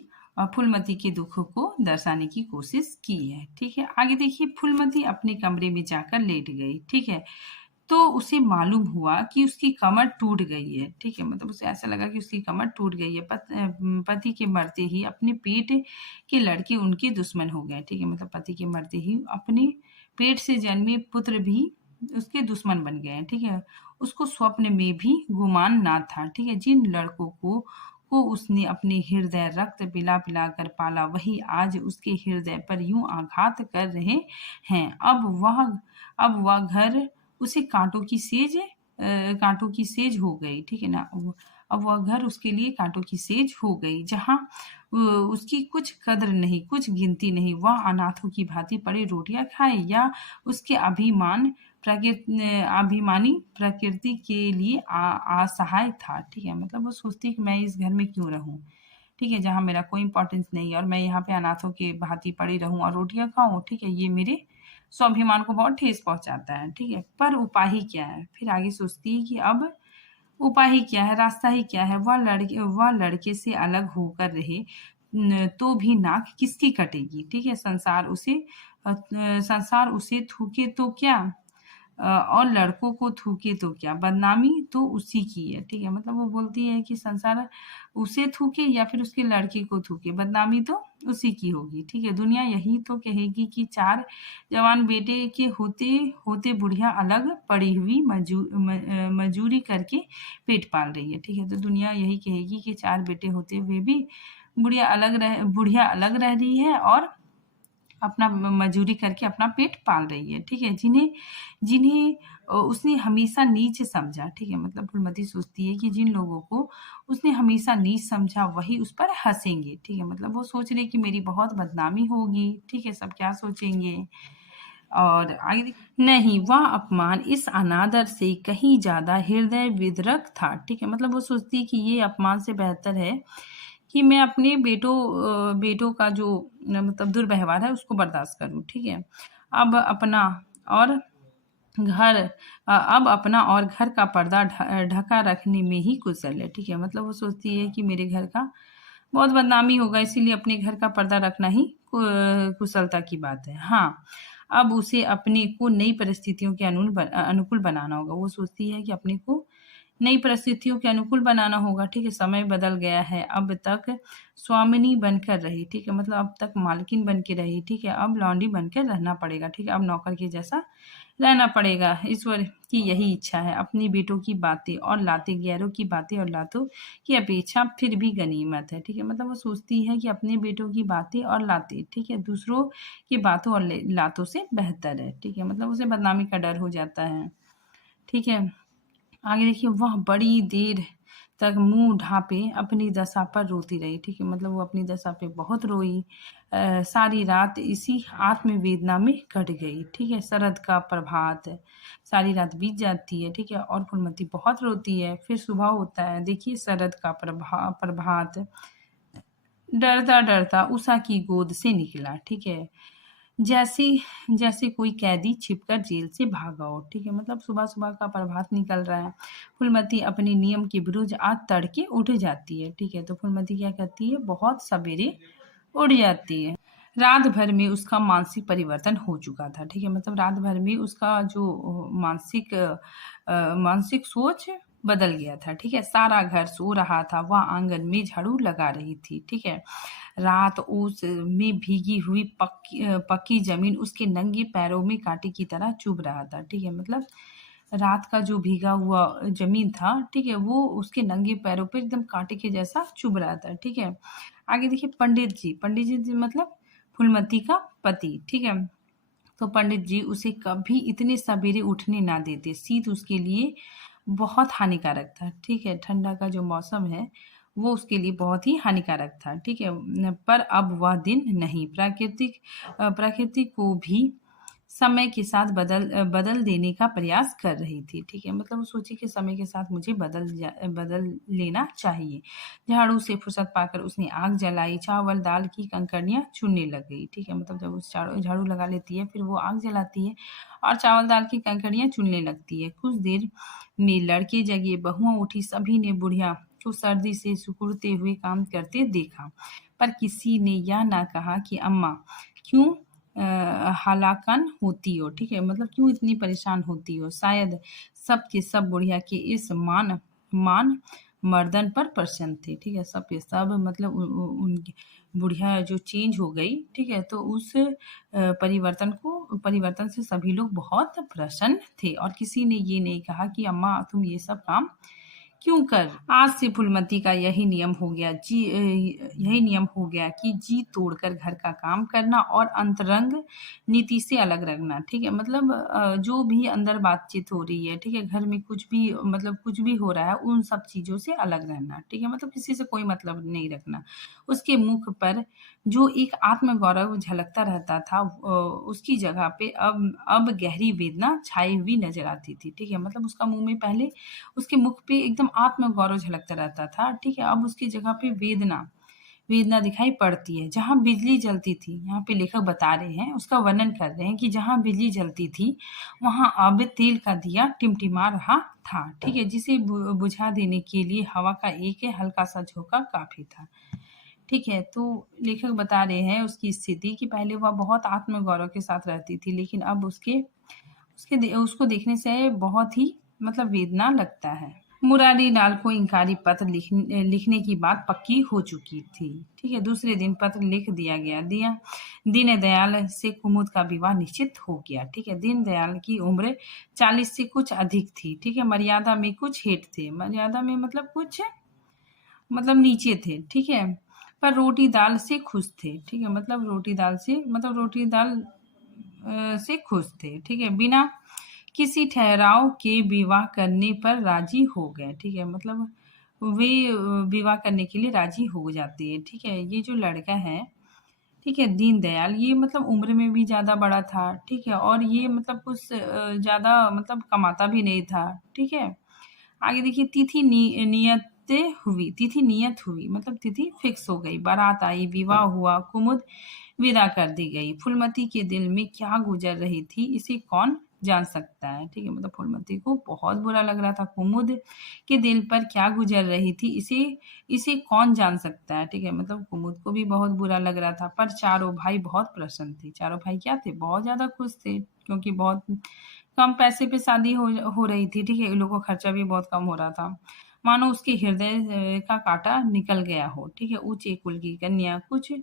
फूलमती के दुख को दर्शाने की कोशिश की है, ठीक है। आगे देखिए, फूलमती अपने कमरे में जाकर लेट गई, ठीक है। तो उसे मालूम हुआ कि उसकी कमर टूट गई है, ठीक है। मतलब उसे ऐसा लगा कि उसकी कमर टूट गई है। पति के मरते ही अपने पेट के लड़के उनके दुश्मन हो गए, ठीक है। मतलब पति के मरते ही अपने पेट से जन्मे पुत्र भी उसके दुश्मन बन गए, ठीक है। उसको स्वप्न में भी गुमान ना था, ठीक है। जिन लड़कों को उसने अपने हृदय रक्त पिला पिला कर पाला, वही आज उसके हृदय पर यूं आघात कर रहे हैं। अब वह घर उसे कांटों की सेज हो गई, ठीक है ना। अब वह घर उसके लिए कांटों की सेज हो गई, जहां उसकी कुछ कद्र नहीं, कुछ गिनती नहीं। वह अनाथों की भांति पड़े रोटियां खाए या उसके अभिमानी प्रकृति के लिए असहाय था, ठीक है। मतलब वो सोचती कि मैं इस घर में क्यों रहूं, ठीक है, जहाँ मेरा कोई इंपॉर्टेंस नहीं है और मैं यहाँ पे अनाथों के भांति पड़ी रहूं और रोटियां खाऊं, ठीक है। ये मेरे स्वाभिमान को बहुत ठेस पहुंचाता है, ठीक है। पर उपाय ही क्या है? फिर आगे सोचती है कि अब उपाय ही क्या है, रास्ता ही क्या है। वह लड़के से अलग होकर रहे तो भी नाक किसकी कटेगी, ठीक है। संसार उसे थूके तो क्या, और लड़कों को थूके तो क्या, बदनामी तो उसी की है, ठीक है। मतलब वो बोलती है कि संसार उसे थूके या फिर उसके लड़के को थूके, बदनामी तो उसी की होगी, ठीक है। दुनिया यही तो कहेगी कि 4 जवान बेटे के होते होते बुढ़िया अलग पड़ी हुई मजूरी करके पेट पाल रही है, ठीक है। तो दुनिया यही कहेगी कि 4 बेटे होते हुए भी बुढ़िया अलग रह रही है और अपना मजूरी करके अपना पेट पाल रही है, ठीक है। जिन्हें जिन्हें उसने हमेशा नीच समझा, ठीक है। मतलब फूलमती सोचती है कि जिन लोगों को उसने हमेशा नीच समझा वही उस पर हंसेंगे, ठीक है। मतलब वो सोच रही कि मेरी बहुत बदनामी होगी, ठीक है, सब क्या सोचेंगे। और आगे नहीं, वह अपमान इस अनादर से कहीं ज्यादा हृदय विदरक था, ठीक है। मतलब वो सोचती है कि ये अपमान से बेहतर है कि मैं अपने बेटों का जो मतलब दुर्व्यवहार है उसको बर्दाश्त करूं, ठीक है। अब अपना और घर अब अपना और घर का पर्दा ढका रखने में ही कुशल है, ठीक है। मतलब वो सोचती है कि मेरे घर का बहुत बदनामी होगा, इसीलिए अपने घर का पर्दा रखना ही कुशलता की बात है। हाँ, अब उसे अपने को नई परिस्थितियों के अनुकूल बनाना होगा। वो सोचती है कि अपने को नई परिस्थितियों के अनुकूल बनाना होगा, ठीक है। समय बदल गया है, अब तक स्वामिनी बनकर रही, ठीक है। मतलब अब तक मालकिन बन के रही, ठीक है, अब लौंडी बनकर रहना पड़ेगा, ठीक है। अब नौकर के जैसा रहना पड़ेगा। ईश्वर की यही इच्छा है, अपनी बेटों की बातें और लाते, गैरों की बातें और लातों की अपेक्षा फिर भी गनीमत है, ठीक है। मतलब वो सोचती है कि अपने बेटों की बातें और लाते, ठीक है, दूसरों की बातों और लातों से बेहतर है, ठीक है। मतलब उसे बदनामी का डर हो जाता है, ठीक है। आगे देखिए, वह बड़ी देर तक मुंह ढांपे अपनी दशा पर रोती रही, ठीक है। मतलब वो अपनी दशा पे बहुत रोई। सारी रात इसी आत्मवेदना में कट गई, ठीक है। शरद का प्रभात है, सारी रात बीत जाती है, ठीक है, और फूलमती बहुत रोती है। फिर सुबह होता है, देखिए शरद का प्रभात डरता डरता उषा की गोद से निकला, ठीक है। जैसे जैसे कोई कैदी छिपकर जेल से भागा हो, ठीक है। मतलब सुबह सुबह का प्रभात निकल रहा है। फूलमती अपने नियम के विरुद्ध आज तड़के उठ जाती है, ठीक है। तो फूलमती क्या करती है, बहुत सवेरे उठ जाती है। रात भर में उसका मानसिक परिवर्तन हो चुका था, ठीक है? मतलब रात भर में उसका जो मानसिक सोच बदल गया था, ठीक है? सारा घर सो रहा था, वह आंगन में झाड़ू लगा रही थी, ठीक है? रात ओस में भीगी हुई पक्की ज़मीन उसके नंगे पैरों में काँटे की तरह चुभ रहा था, ठीक है? मतलब रात का जो भीगा हुआ ज़मीन था, ठीक है? वो उसके नंगे पैरों पे एकदम काँटे के जैसा चुभ रहा था, ठीक है? आगे देखिए पंडित जी मतलब फूलमती का पति, ठीक है? तो पंडित जी उसे कभी इतने सवेरे उठने ना देते। शीत उसके लिए बहुत हानिकारक था, ठीक है? ठंडा का जो मौसम है, वो उसके लिए बहुत ही हानिकारक था, ठीक है? पर अब वह दिन नहीं, प्रकृति को भी समय के साथ बदल देने का प्रयास कर रही थी, ठीक है? मतलब वो सोची कि समय के साथ मुझे बदल लेना चाहिए। झाड़ू से फुर्सत पाकर उसने आग जलाई, चावल दाल की कंकड़ियाँ चुनने लग गई, ठीक है? मतलब जब उस झाड़ू लगा लेती है, फिर वो आग जलाती है और चावल दाल की कंकड़ियाँ चुनने लगती है। कुछ देर में लड़के जगे, बहुआँ उठी, सभी ने बुढ़िया को सर्दी से सिकुड़ते हुए काम करते देखा, पर किसी ने यह ना कहा कि अम्मा क्यों हलाकन होती हो, ठीक है? मतलब क्यों इतनी परेशान होती हो? शायद सब के सब बुढ़िया के इस मान मर्दन पर प्रसन्न थे, ठीक है? सब के सब मतलब उनकी बुढ़िया जो चेंज हो गई, ठीक है? तो उस परिवर्तन से सभी लोग बहुत प्रसन्न थे और किसी ने ये नहीं कहा कि अम्मा तुम ये सब काम क्यों कर। आज से फूलमती का यही नियम हो गया कि जी तोड़कर घर का काम करना और अंतरंग नीति से अलग रखना, ठीक है? मतलब जो भी अंदर बातचीत हो रही है, ठीक है? घर में कुछ भी मतलब कुछ भी हो रहा है, उन सब चीज़ों से अलग रहना, ठीक है? मतलब किसी से कोई मतलब नहीं रखना। उसके मुख पर जो एक आत्मगौरव झलकता रहता था, उसकी जगह पे अब गहरी वेदना छाई हुई नज़र आती थी, ठीक है? मतलब उसका मुँह में पहले उसके मुख पे एकदम आत्मगौरव झलकता रहता था, ठीक है? अब उसकी जगह पे वेदना दिखाई पड़ती है। जहाँ बिजली जलती थी, यहाँ पे लेखक बता रहे हैं, उसका वर्णन कर रहे हैं कि जहाँ बिजली जलती थी, वहाँ अब तेल का दिया टिमटिमा रहा था, ठीक है? जिसे बुझा देने के लिए हवा का एक हल्का-सा झोंका काफ़ी था, ठीक है? तो लेखक बता रहे हैं उसकी स्थिति कि पहले वह बहुत आत्मगौरव के साथ रहती थी, लेकिन अब उसको देखने से बहुत ही मतलब वेदना लगता है। मुरारी लाल को इंकारी पत्र लिखने की बात पक्की हो चुकी थी, ठीक है? दूसरे दिन पत्र लिख दिया। दीनदयाल से कुमुद का विवाह निश्चित हो गया, ठीक है? दीनदयाल की उम्र 40 से कुछ अधिक थी, ठीक है? मर्यादा में कुछ हेठ थे, मर्यादा में मतलब कुछ मतलब नीचे थे, ठीक है? पर रोटी दाल से खुश थे, ठीक है? मतलब रोटी दाल से खुश थे, ठीक है? बिना किसी ठहराव के विवाह करने पर राजी हो गए, ठीक है? मतलब वे विवाह करने के लिए राजी हो जाते हैं, ठीक है? ये जो लड़का है, ठीक है, दीनदयाल, ये मतलब उम्र में भी ज़्यादा बड़ा था, ठीक है? और ये मतलब कुछ ज़्यादा मतलब कमाता भी नहीं था, ठीक है? आगे देखिए तिथि नियत हुई मतलब तिथि फिक्स हो गई, बारात आई, विवाह हुआ, कुमुद विदा कर दी गई। फूलमती के दिल में क्या गुजर रही थी, इसे कौन जान सकता है, ठीक है? मतलब फूलमती को बहुत बुरा लग रहा था, कुमुद के दिल पर क्या गुजर रही थी, इसे कौन जान सकता है, ठीक है? मतलब कुमुद को भी बहुत बुरा लग रहा था, पर चारों भाई बहुत प्रसन्न थे। चारों भाई क्या थे? बहुत ज़्यादा खुश थे, क्योंकि बहुत कम पैसे पे शादी हो रही थी, ठीक है? इन लोगों का खर्चा भी बहुत कम हो रहा था। मानो उसके हृदय का काँटा निकल गया हो, ठीक है? ऊँचे कुल की कन्या कुछ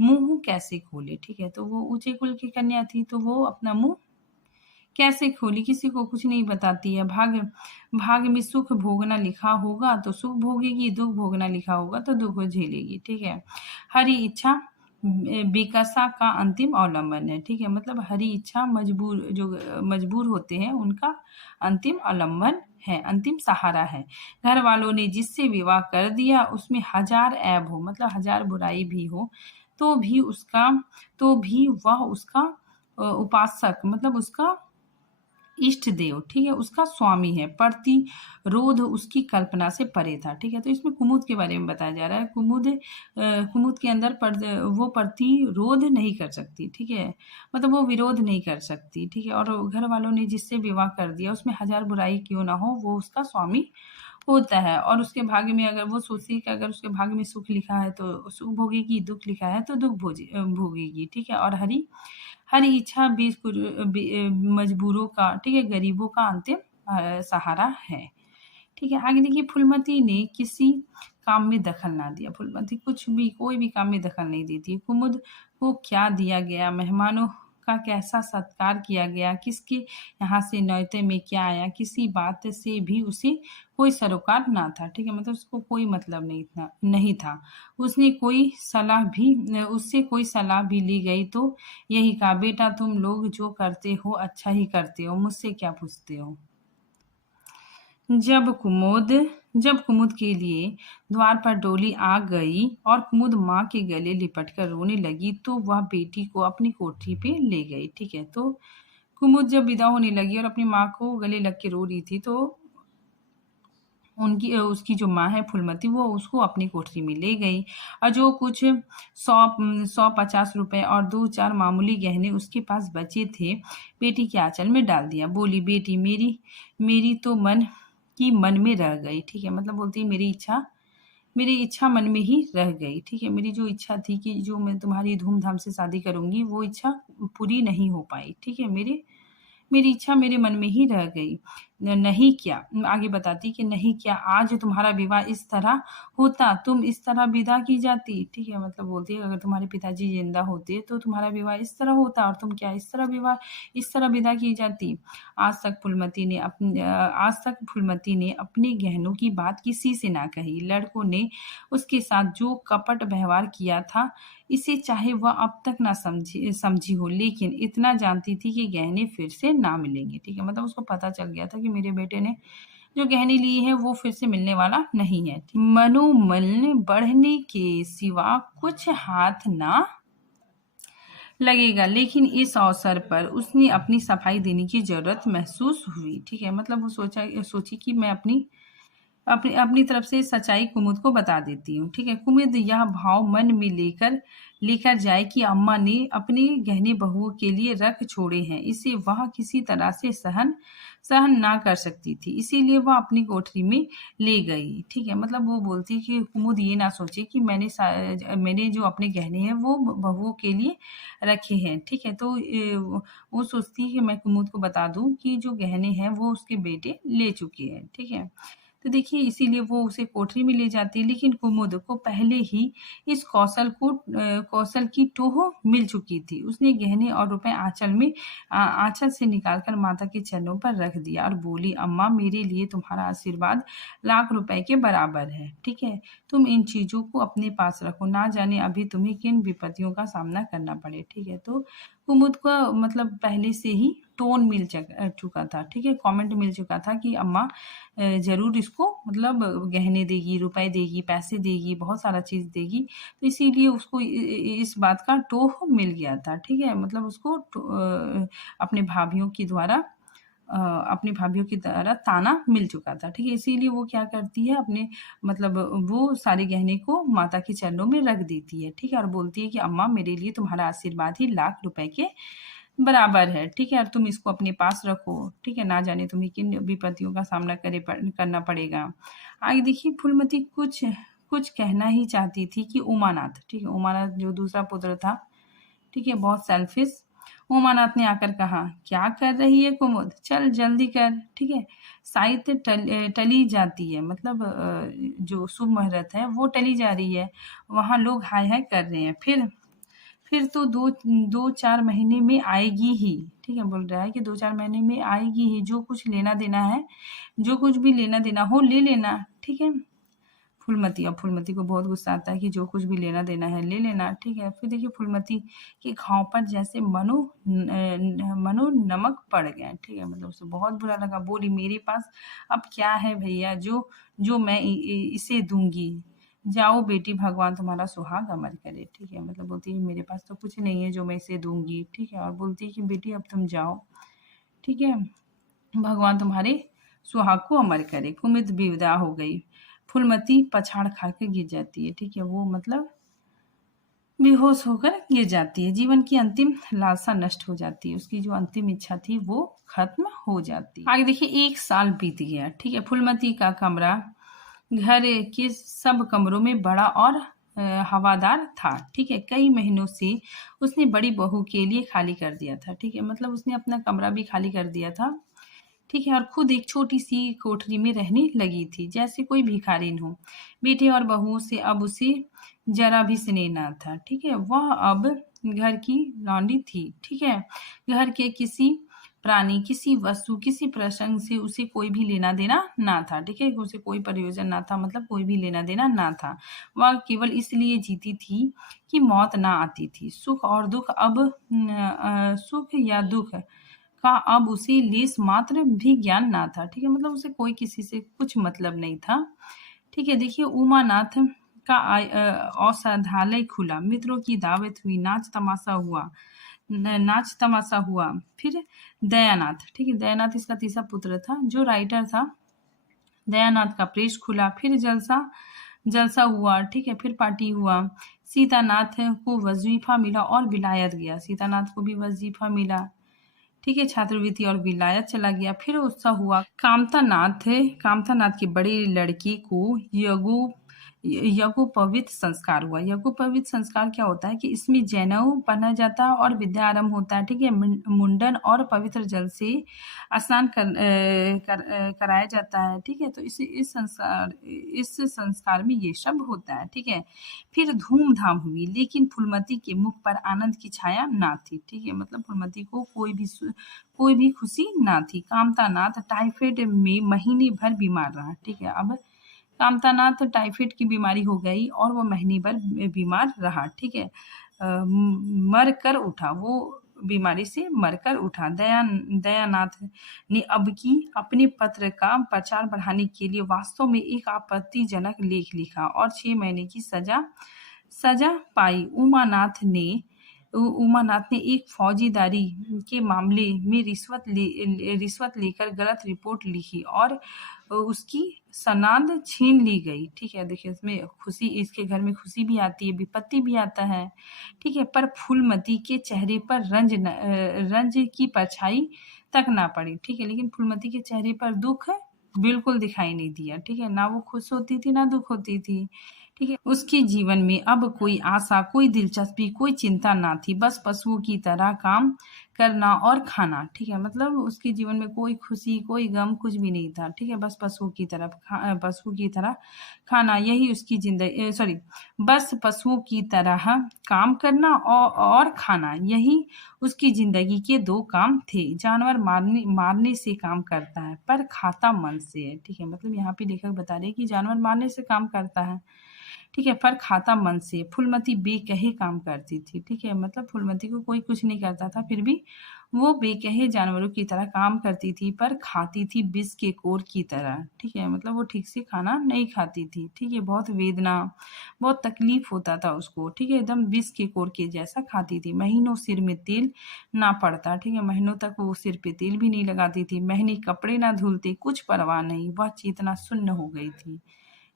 मुँह कैसे खोले, ठीक है? तो वो ऊँचे कुल की कन्या थी, तो वो अपना मुँह कैसे खोली, किसी को कुछ नहीं बताती है। भाग्य में सुख भोगना लिखा होगा तो सुख भोगेगी, दुःख भोगना लिखा होगा तो दुःख झेलेगी, ठीक है? हरी इच्छा बेकसा का अंतिम अवलंबन है, ठीक है? मतलब हरी इच्छा मजबूर होते हैं, उनका अंतिम अवलंबन है, अंतिम सहारा है। घर वालों ने जिससे विवाह कर दिया, उसमें हजार ऐब हो मतलब हजार बुराई भी हो, तो भी वह उसका उपासक मतलब उसका इष्ट देव, ठीक है? उसका स्वामी है, प्रतिरोध उसकी कल्पना से परे था, ठीक है? तो इसमें कुमुद के बारे में बताया जा रहा है। कुमुद के अंदर वो प्रतिरोध नहीं कर सकती, ठीक है? मतलब वो विरोध नहीं कर सकती, ठीक है? और घर वालों ने जिससे विवाह कर दिया, उसमें हजार बुराई क्यों ना हो, वो उसका स्वामी होता है, और उसके भाग्य में अगर वो सोचती है कि अगर उसके भाग्य में सुख लिखा है तो सुख भोगेगी, दुख लिखा है तो दुख भोगेगी, ठीक है। और हरी हरी इच्छा मजबूरों का, ठीक है, गरीबों का अंतिम सहारा है, ठीक है। आगे देखिए, फूलमती ने किसी काम में दखल ना दिया। फूलमती कुछ भी, कोई भी काम में दखल नहीं देती। कुमुद को क्या दिया गया, मेहमानों का कैसा सत्कार किया गया, किसके यहाँ से न्योते में क्या आया, किसी बात से भी उसे कोई सरोकार ना था, ठीक है। मतलब उसको कोई मतलब नहीं था। उससे कोई सलाह भी ली गई तो यही कहा, बेटा तुम लोग जो करते हो अच्छा ही करते हो, मुझसे क्या पूछते हो। जब कुमुद के लिए द्वार पर डोली आ गई और कुमुद माँ के गले लिपटकर रोने लगी तो वह बेटी को अपनी कोठरी पे ले गई, ठीक है। तो कुमुद जब विदा होने लगी और अपनी माँ को गले लग के रो रही थी तो उसकी जो माँ है फूलमती, वो उसको अपनी कोठरी में ले गई और जो कुछ 150 रुपए और 2-4 मामूली गहने उसके पास बचे थे बेटी के आंचल में डाल दिया। बोली, बेटी मेरी तो मन में रह गई, ठीक है। मतलब बोलती है मेरी इच्छा मन में ही रह गई, ठीक है। मेरी जो इच्छा थी कि जो मैं तुम्हारी धूमधाम से शादी करूंगी, वो इच्छा पूरी नहीं हो पाई, ठीक है। मेरी इच्छा मेरे मन में ही रह गई। नहीं क्या, आगे बताती कि नहीं क्या आज तुम्हारा विवाह इस तरह होता, तुम इस तरह विदा की जाती, ठीक है। मतलब बोलती है अगर तुम्हारे पिताजी जिंदा होते तो तुम्हारा विवाह इस तरह होता और तुम क्या इस तरह विदा की जाती। आज तक फूलमती ने अपने गहनों की बात किसी से ना कही। लड़कों ने उसके साथ जो कपट व्यवहार किया था, इसे चाहे वह अब तक ना समझी हो, लेकिन इतना जानती थी कि गहने फिर से ना मिलेंगे, ठीक है। मतलब उसको पता चल गया था कि मेरे बेटे ने जो गहने लिए हैं वो फिर से मिलने वाला नहीं है। मनोमल बढ़ने के सिवा कुछ हाथ ना लगेगा, लेकिन इस अवसर पर उसने अपनी सफाई देने की जरूरत महसूस हुई, ठीक है। मतलब वो सोची कि मैं अपनी अपनी अपनी तरफ से सच्चाई कुमुद को बता देती हूँ, ठीक है। कुमुद यह भाव मन में लेकर जाए कि अम्मा ने अपने गहने बहुओं के लिए रख छोड़े हैं, इसे वह किसी तरह से सहन ना कर सकती थी, इसीलिए वह अपनी कोठरी में ले गई, ठीक है। मतलब वो बोलती कि कुमुद ये ना सोचे कि मैंने जो अपने गहने हैं वो बहुओं के लिए रखे हैं, ठीक है। तो वो सोचती है कि मैं कुमुद को बता दूं कि जो गहने हैं वो उसके बेटे ले चुके हैं, ठीक है। तो देखिए इसीलिए वो उसे कोठरी में ले जाती है, लेकिन कुमुद को पहले ही इस कौशल की टोह मिल चुकी थी। उसने गहने और रुपए आंचल से निकालकर माता के चरणों पर रख दिया और बोली, अम्मा मेरे लिए तुम्हारा आशीर्वाद लाख रुपए के बराबर है, ठीक है। तुम इन चीजों को अपने पास रखो, ना जाने अभी तुम्हें किन विपत्तियों का सामना करना पड़े, ठीक है। तो कुमुद को मतलब पहले से ही टोन चुका था, ठीक है, कमेंट मिल चुका था कि अम्मा जरूर इसको मतलब गहने देगी, रुपए देगी, पैसे देगी, बहुत सारा चीज देगी। तो इसीलिए उसको इस बात का टोह मिल गया था, ठीक है। मतलब उसको अपने भाभीयों के द्वारा ताना मिल चुका था, ठीक है। इसीलिए वो क्या करती है, अपने मतलब वो सारे गहने को माता के चरणों में रख देती है, ठीक है। और बोलती है कि अम्मा मेरे लिए तुम्हारा आशीर्वाद ही लाख रुपए के बराबर है, ठीक है। और तुम इसको अपने पास रखो, ठीक है, ना जाने तुम्हें किन विपत्तियों का सामना करना पड़ेगा। आगे देखिए, फूलमती कुछ कुछ कहना ही चाहती थी कि उमानाथ, ठीक है, उमानाथ जो दूसरा पुत्र था, ठीक है, बहुत सेल्फिश। उमानाथ ने आकर कहा, क्या कर रही है कुमुद, चल जल्दी कर, ठीक है। साहित्य टली जाती है, मतलब जो शुभ मुहूर्त है वो टली जा रही है, वहां लोग हाय हाय कर रहे हैं, फिर तो 2-4 महीने में आएगी ही, ठीक है। बोल रहा है कि 2-4 महीने में आएगी ही, जो कुछ लेना देना है, जो कुछ भी लेना देना हो ले लेना, ठीक है। फूलमती को बहुत गुस्सा आता है कि जो कुछ भी लेना देना है ले लेना, ठीक है। फिर देखिए फूलमती के घाव पर जैसे मनो नमक पड़ गया, ठीक है। मतलब उसे बहुत बुरा लगा। बोली, मेरे पास अब क्या है भैया जो जो मैं इसे दूंगी। जाओ बेटी, भगवान तुम्हारा सुहाग अमर करे, ठीक है। मतलब बोलती है मेरे पास तो कुछ नहीं है जो मैं इसे दूंगी, ठीक है। और बोलती है कि बेटी अब तुम जाओ, ठीक है, भगवान तुम्हारे सुहाग को अमर करे। कुमुद विदा हो गई। फूलमती पछाड़ खा के गिर जाती है, ठीक है। वो मतलब बेहोश होकर गिर जाती है। जीवन की अंतिम लालसा नष्ट हो जाती है, उसकी जो अंतिम इच्छा थी वो खत्म हो जाती है। आगे देखिए, 1 साल बीत गया, ठीक है। फूलमती का कमरा घर के सब कमरों में बड़ा और हवादार था। ठीक है, कई महीनों से उसने बड़ी बहू के लिए खाली कर दिया था। ठीक है, मतलब उसने अपना कमरा भी खाली कर दिया था। ठीक है, और खुद एक छोटी-सी कोठरी में रहने लगी थी, जैसे कोई भिखारिन हो। बेटे और बहुओं से अब उसे ज़रा भी स्नेह न था, ठीक है? वह अब घर की लौंडी थी, ठीक है? घर के किसी प्राणी, किसी वस्तु, किसी प्रसंग से उसे कोई भी लेना-देना ना था, ठीक है? उसे कोई प्रयोजन ना था, मतलब कोई भी लेना-देना ना था। वह केवल इसलिए जीती थी कि मौत ना आती थी। सुख और दुःख अब सुख या दुःख का अब उसे लेस मात्र भी ज्ञान ना था। ठीक है, मतलब उसे कोई किसी से कुछ मतलब नहीं था। ठीक है, देखिए उमानाथ का औषधालय खुला, मित्रों की दावत हुई, नाच तमाशा हुआ। फिर दयानाथ, ठीक है, दयानाथ इसका तीसरा पुत्र था जो राइटर था। दयानाथ का प्रेस खुला, फिर जलसा जलसा हुआ। ठीक है, फिर पार्टी हुआ। सीतानाथ को वजीफा मिला और विलायत गया। सीतानाथ को भी वजीफा मिला। ठीक है, छात्रवृत्ति और विलायत चला गया। फिर उत्सव हुआ। कामतानाथ की बड़ी लड़की को यज्ञोपवीत संस्कार हुआ। यज्ञोपवीत संस्कार क्या होता है कि इसमें जनेऊ पहना जाता है और विद्या आरंभ होता है। ठीक है, मुंडन और पवित्र जल से स्नान कराया जाता है। ठीक है, तो इस संस्कार में ये सब होता है। ठीक है, फिर धूमधाम हुई, लेकिन फूलमती के मुख पर आनंद की छाया ना थी। ठीक है, मतलब फूलमती को कोई भी खुशी ना थी। कामतानाथ टाइफाइड में महीने भर बीमार रहा। ठीक है, अब कामतानाथ टाइफाइड की बीमारी हो गई और वो महीने भर बीमार रहा। ठीक है, मर कर उठा, वो बीमारी से मरकर उठा। दयानाथ ने अब की अपने पत्र का प्रचार बढ़ाने के लिए वास्तव में एक आपत्तिजनक लेख लिखा और 6 महीने की सजा पाई। उमानाथ ने एक फौजीदारी के मामले में रिश्वत लेकर गलत रिपोर्ट लिखी और उसकी सनाद छीन ली गई। ठीक है, देखिए इसमें खुशी, इसके घर में खुशी भी आती है, विपत्ति भी आता है। ठीक है, पर फूलमती के चेहरे पर रंज की परछाई तक ना पड़ी। ठीक है, लेकिन फूलमती के चेहरे पर दुख बिल्कुल दिखाई नहीं दिया। ठीक है, ना वो खुश होती थी ना दुख होती थी। ठीक है, उसके जीवन में अब कोई आशा, कोई दिलचस्पी, कोई चिंता ना थी, बस पशुओं की तरह काम करना और खाना। ठीक है, मतलब उसके जीवन में कोई खुशी, कोई गम, कुछ भी नहीं था। ठीक है, बस पशु की तरह खाना, यही उसकी जिंदगी, सॉरी, बस पशुओं की तरह काम करना और खाना, यही उसकी जिंदगी के 2 काम थे। जानवर मारने से काम करता है पर खाता मन से है। ठीक है, मतलब यहाँ पे लेखक बता रहे हैं कि जानवर मारने से काम करता है, ठीक है, पर खाता मन से। फूलमती बेकहे काम करती थी। ठीक है, मतलब फूलमती को कोई कुछ नहीं करता था, फिर भी वो बेकहे जानवरों की तरह काम करती थी, पर खाती थी विष के कोर की तरह। ठीक है, मतलब वो ठीक से खाना नहीं खाती थी। ठीक है, बहुत वेदना, बहुत तकलीफ होता था उसको। ठीक है, एकदम विष के कोर के जैसा खाती थी। महीनों सिर में तेल ना पड़ता। ठीक है, महीनों तक वो सिर पे तेल भी नहीं लगाती थी। महीने कपड़े ना धुलते, कुछ परवाह नहीं। वह चेतना शून्य हो गई थी।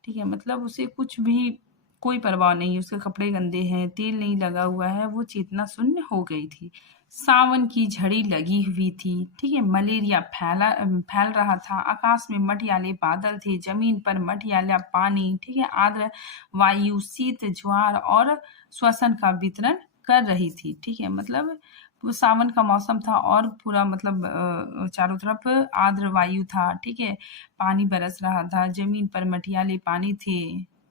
ठीक है, मतलब उसे कुछ भी कोई परवाह नहीं, उसके कपड़े गंदे हैं, तेल नहीं लगा हुआ है, वो चेतना शून्य हो गई थी। सावन की झड़ी लगी हुई थी। ठीक है, मलेरिया फैल रहा था। आकाश में मटियाले बादल थे, जमीन पर मटियाला पानी। ठीक है, आर्द्र वायु शीत ज्वार और श्वसन का वितरण कर रही थी। ठीक है, मतलब वो सावन का मौसम था और पूरा मतलब चारों तरफ आर्द्र वायु था। ठीक है, पानी बरस रहा था, जमीन पर मटियाले पानी थे।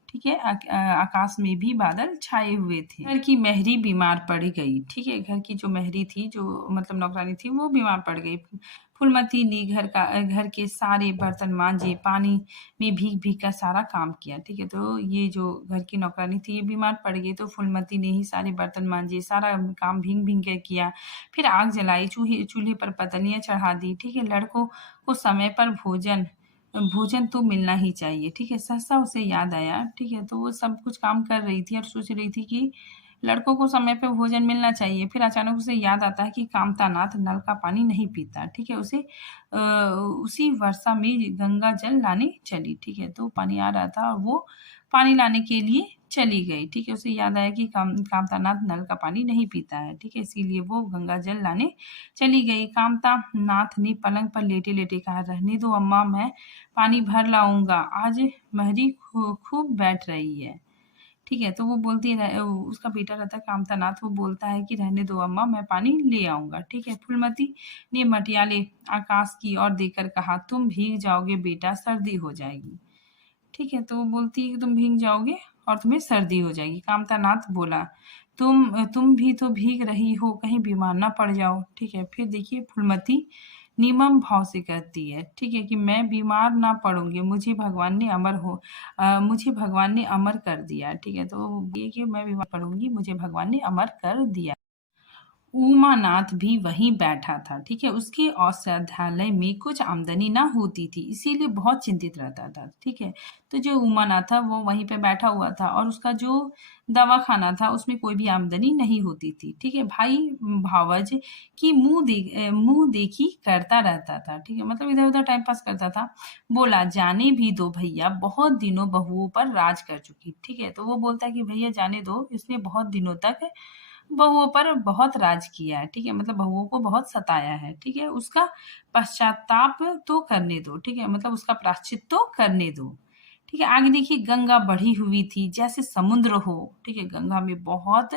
ठीक है, आकाश में भी बादल छाए हुए थे। घर की मेहरी बीमार पड़ गई। ठीक है, घर की जो मेहरी थी, जो मतलब नौकरानी थी, वो बीमार पड़ गई। फूलमती ने घर के सारे बर्तन मांजे, पानी में भीग भीग कर सारा काम किया। ठीक है, तो ये जो घर की नौकरानी थी ये बीमार पड़ गई, तो फूलमती ने ही सारे बर्तन मांजे, सारा काम भीग भीग कर किया। फिर आग जलाई, चूल्हे पर पतलियां चढ़ा दी। ठीक है, लड़कों को समय पर भोजन तो मिलना ही चाहिए। ठीक है, सहसा उसे याद आया। ठीक है, तो वो सब कुछ काम कर रही थी और सोच रही थी कि लड़कों को समय पे भोजन मिलना चाहिए। फिर अचानक उसे याद आता है कि कामतानाथ नल का पानी नहीं पीता, ठीक है। उसी वर्षा में गंगा जल लाने चली, ठीक है। तो पानी आ रहा था और वो पानी लाने के लिए चली गई, ठीक है। उसे याद आया कि कामतानाथ नल का पानी नहीं पीता है, ठीक है। इसीलिए वो गंगा जल लाने चली गई। कामतानाथ ने पलंग पर लेटे-लेटे कहा, रहने दो अम्मा, मैं पानी भर लाऊंगा, आज महरी खूब बैठ रही है, ठीक है। तो वो बोलती है, उसका बेटा रहता है कामतानाथ, वो बोलता है कि रहने दो अम्मा, मैं पानी ले आऊंगा, ठीक है। फूलमती ने मटियाले आकाश की ओर देखकर कहा, तुम भीग जाओगे बेटा, सर्दी हो जाएगी, ठीक है। तो वो बोलती है कि तुम भीग जाओगे और तुम्हें सर्दी हो जाएगी। कामतानाथ बोला, तुम भी तो भीग रही हो, कहीं बीमार ना पड़ जाओ, ठीक है। फिर देखिए फूलमती निर्मम भाव से कहती है, ठीक है, कि मैं बीमार ना पड़ूंगी, मुझे भगवान ने अमर कर दिया, ठीक है। तो ये कि मैं बीमार पड़ूंगी, मुझे भगवान ने अमर कर दिया। उमानाथ भी वहीं बैठा था, ठीक है। उसके औषधालय में कुछ आमदनी ना होती थी, इसीलिए बहुत चिंतित रहता था, ठीक है। तो जो उमानाथ था वो वहीं पे बैठा हुआ था और उसका जो दवाखाना था उसमें कोई भी आमदनी नहीं होती थी, ठीक है। भाई भावज की मुंह देखी करता रहता था, ठीक है। मतलब इधर उधर टाइम पास करता था। बोला, जाने भी दो भैया, बहुत दिनों बहुओं पर राज कर चुकी, ठीक है। तो वो बोलता है कि भैया जाने दो, इसने बहुत दिनों तक बहुओं पर बहुत राज किया है, ठीक है। मतलब बहुओं को बहुत सताया है, ठीक है। उसका पश्चाताप तो करने दो, ठीक है। मतलब उसका प्रायश्चित तो करने दो, ठीक है। आगे देखिए, गंगा बढ़ी हुई थी जैसे समुद्र हो, ठीक है। गंगा में बहुत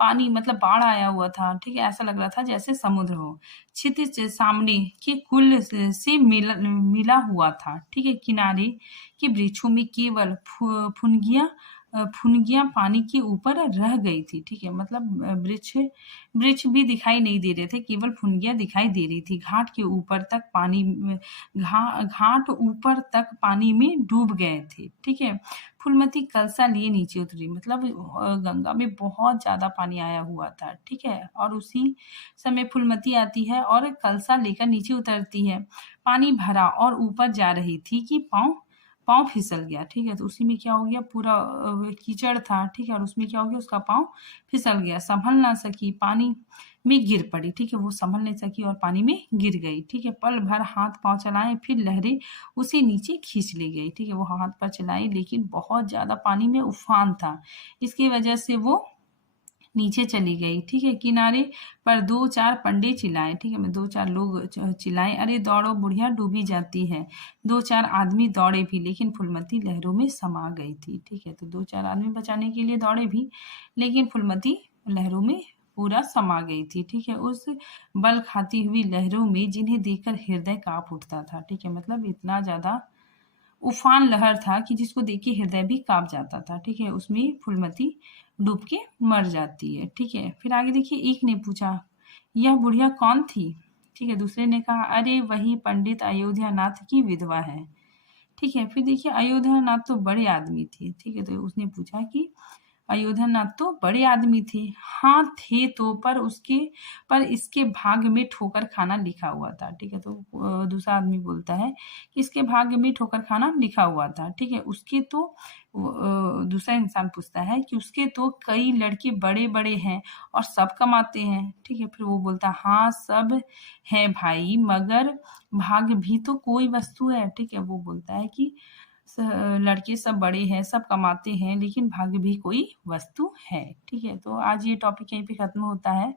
पानी, मतलब बाढ़ आया हुआ था, ठीक है। ऐसा लग रहा था जैसे समुद्र हो। क्षितिज सामने के कुल से मिला हुआ था, ठीक है। किनारे के वृक्षों में केवल फुनगियां पानी के ऊपर रह गई थी, ठीक है। मतलब वृक्ष वृक्ष भी दिखाई नहीं दे रहे थे, केवल फुनगियां दिखाई दे रही थी। घाट ऊपर तक पानी में डूब गए थे, ठीक है। फूलमती कलसा लिए नीचे उतरी, मतलब गंगा में बहुत ज्यादा पानी आया हुआ था, ठीक है। और उसी समय फूलमती आती है और कलसा लेकर नीचे उतरती है। पानी भरा और ऊपर जा रही थी कि पाँव पाँव फिसल गया, ठीक है। तो उसी में क्या हो गया, पूरा कीचड़ था, ठीक है। और उसमें क्या हो गया, उसका पाँव फिसल गया, संभल ना सकी, पानी में गिर पड़ी, ठीक है। वो संभल नहीं सकी और पानी में गिर गई, ठीक है। पल भर हाथ पांव चलाए, फिर लहरें उसे नीचे खींच ले गई, ठीक है। वो हाथ पर चलाई, लेकिन बहुत ज्यादा पानी में उफान था, इसकी वजह से वो नीचे चली गई, ठीक है। किनारे पर दो चार पंडे चिल्लाए, ठीक है। मैं दो चार लोग चिल्लाए, अरे दौड़ो बुढ़िया डूबी जाती है। दो चार आदमी दौड़े भी, लेकिन फूलमती लहरों में समा गई थी, ठीक है। तो दो चार आदमी बचाने के लिए दौड़े भी, लेकिन फूलमती लहरों में पूरा समा गई थी, ठीक है। उस बल खाती हुई लहरों में जिन्हें देखकर हृदय कांप उठता था, ठीक है। मतलब इतना ज्यादा उफान लहर था कि जिसको देख के हृदय भी कांप जाता था, ठीक है। उसमें फूलमती डूब के मर जाती है, ठीक है। फिर आगे देखिए, एक ने पूछा, यह बुढ़िया कौन थी, ठीक है। दूसरे ने कहा, अरे वही पंडित अयोध्यानाथ की विधवा है, ठीक है। फिर देखिए, अयोध्यानाथ तो बड़े आदमी थे, ठीक है। तो उसने पूछा कि अयोध्यानाथ तो बड़े आदमी थे, हाँ थे तो, पर इसके भाग्य में ठोकर खाना लिखा हुआ था, ठीक है। तो दूसरा आदमी बोलता है कि इसके भाग्य में ठोकर खाना लिखा हुआ था, ठीक है। दूसरा इंसान पूछता है कि उसके तो कई लड़के बड़े बड़े हैं और सब कमाते हैं, ठीक है। फिर वो बोलता, हाँ सब है भाई, मगर भाग्य भी तो कोई वस्तु है, ठीक है। वो बोलता है कि लड़के सब बड़े हैं, सब कमाते हैं, लेकिन भाग्य भी कोई वस्तु है, ठीक है। तो आज ये टॉपिक यहीं पे खत्म होता है।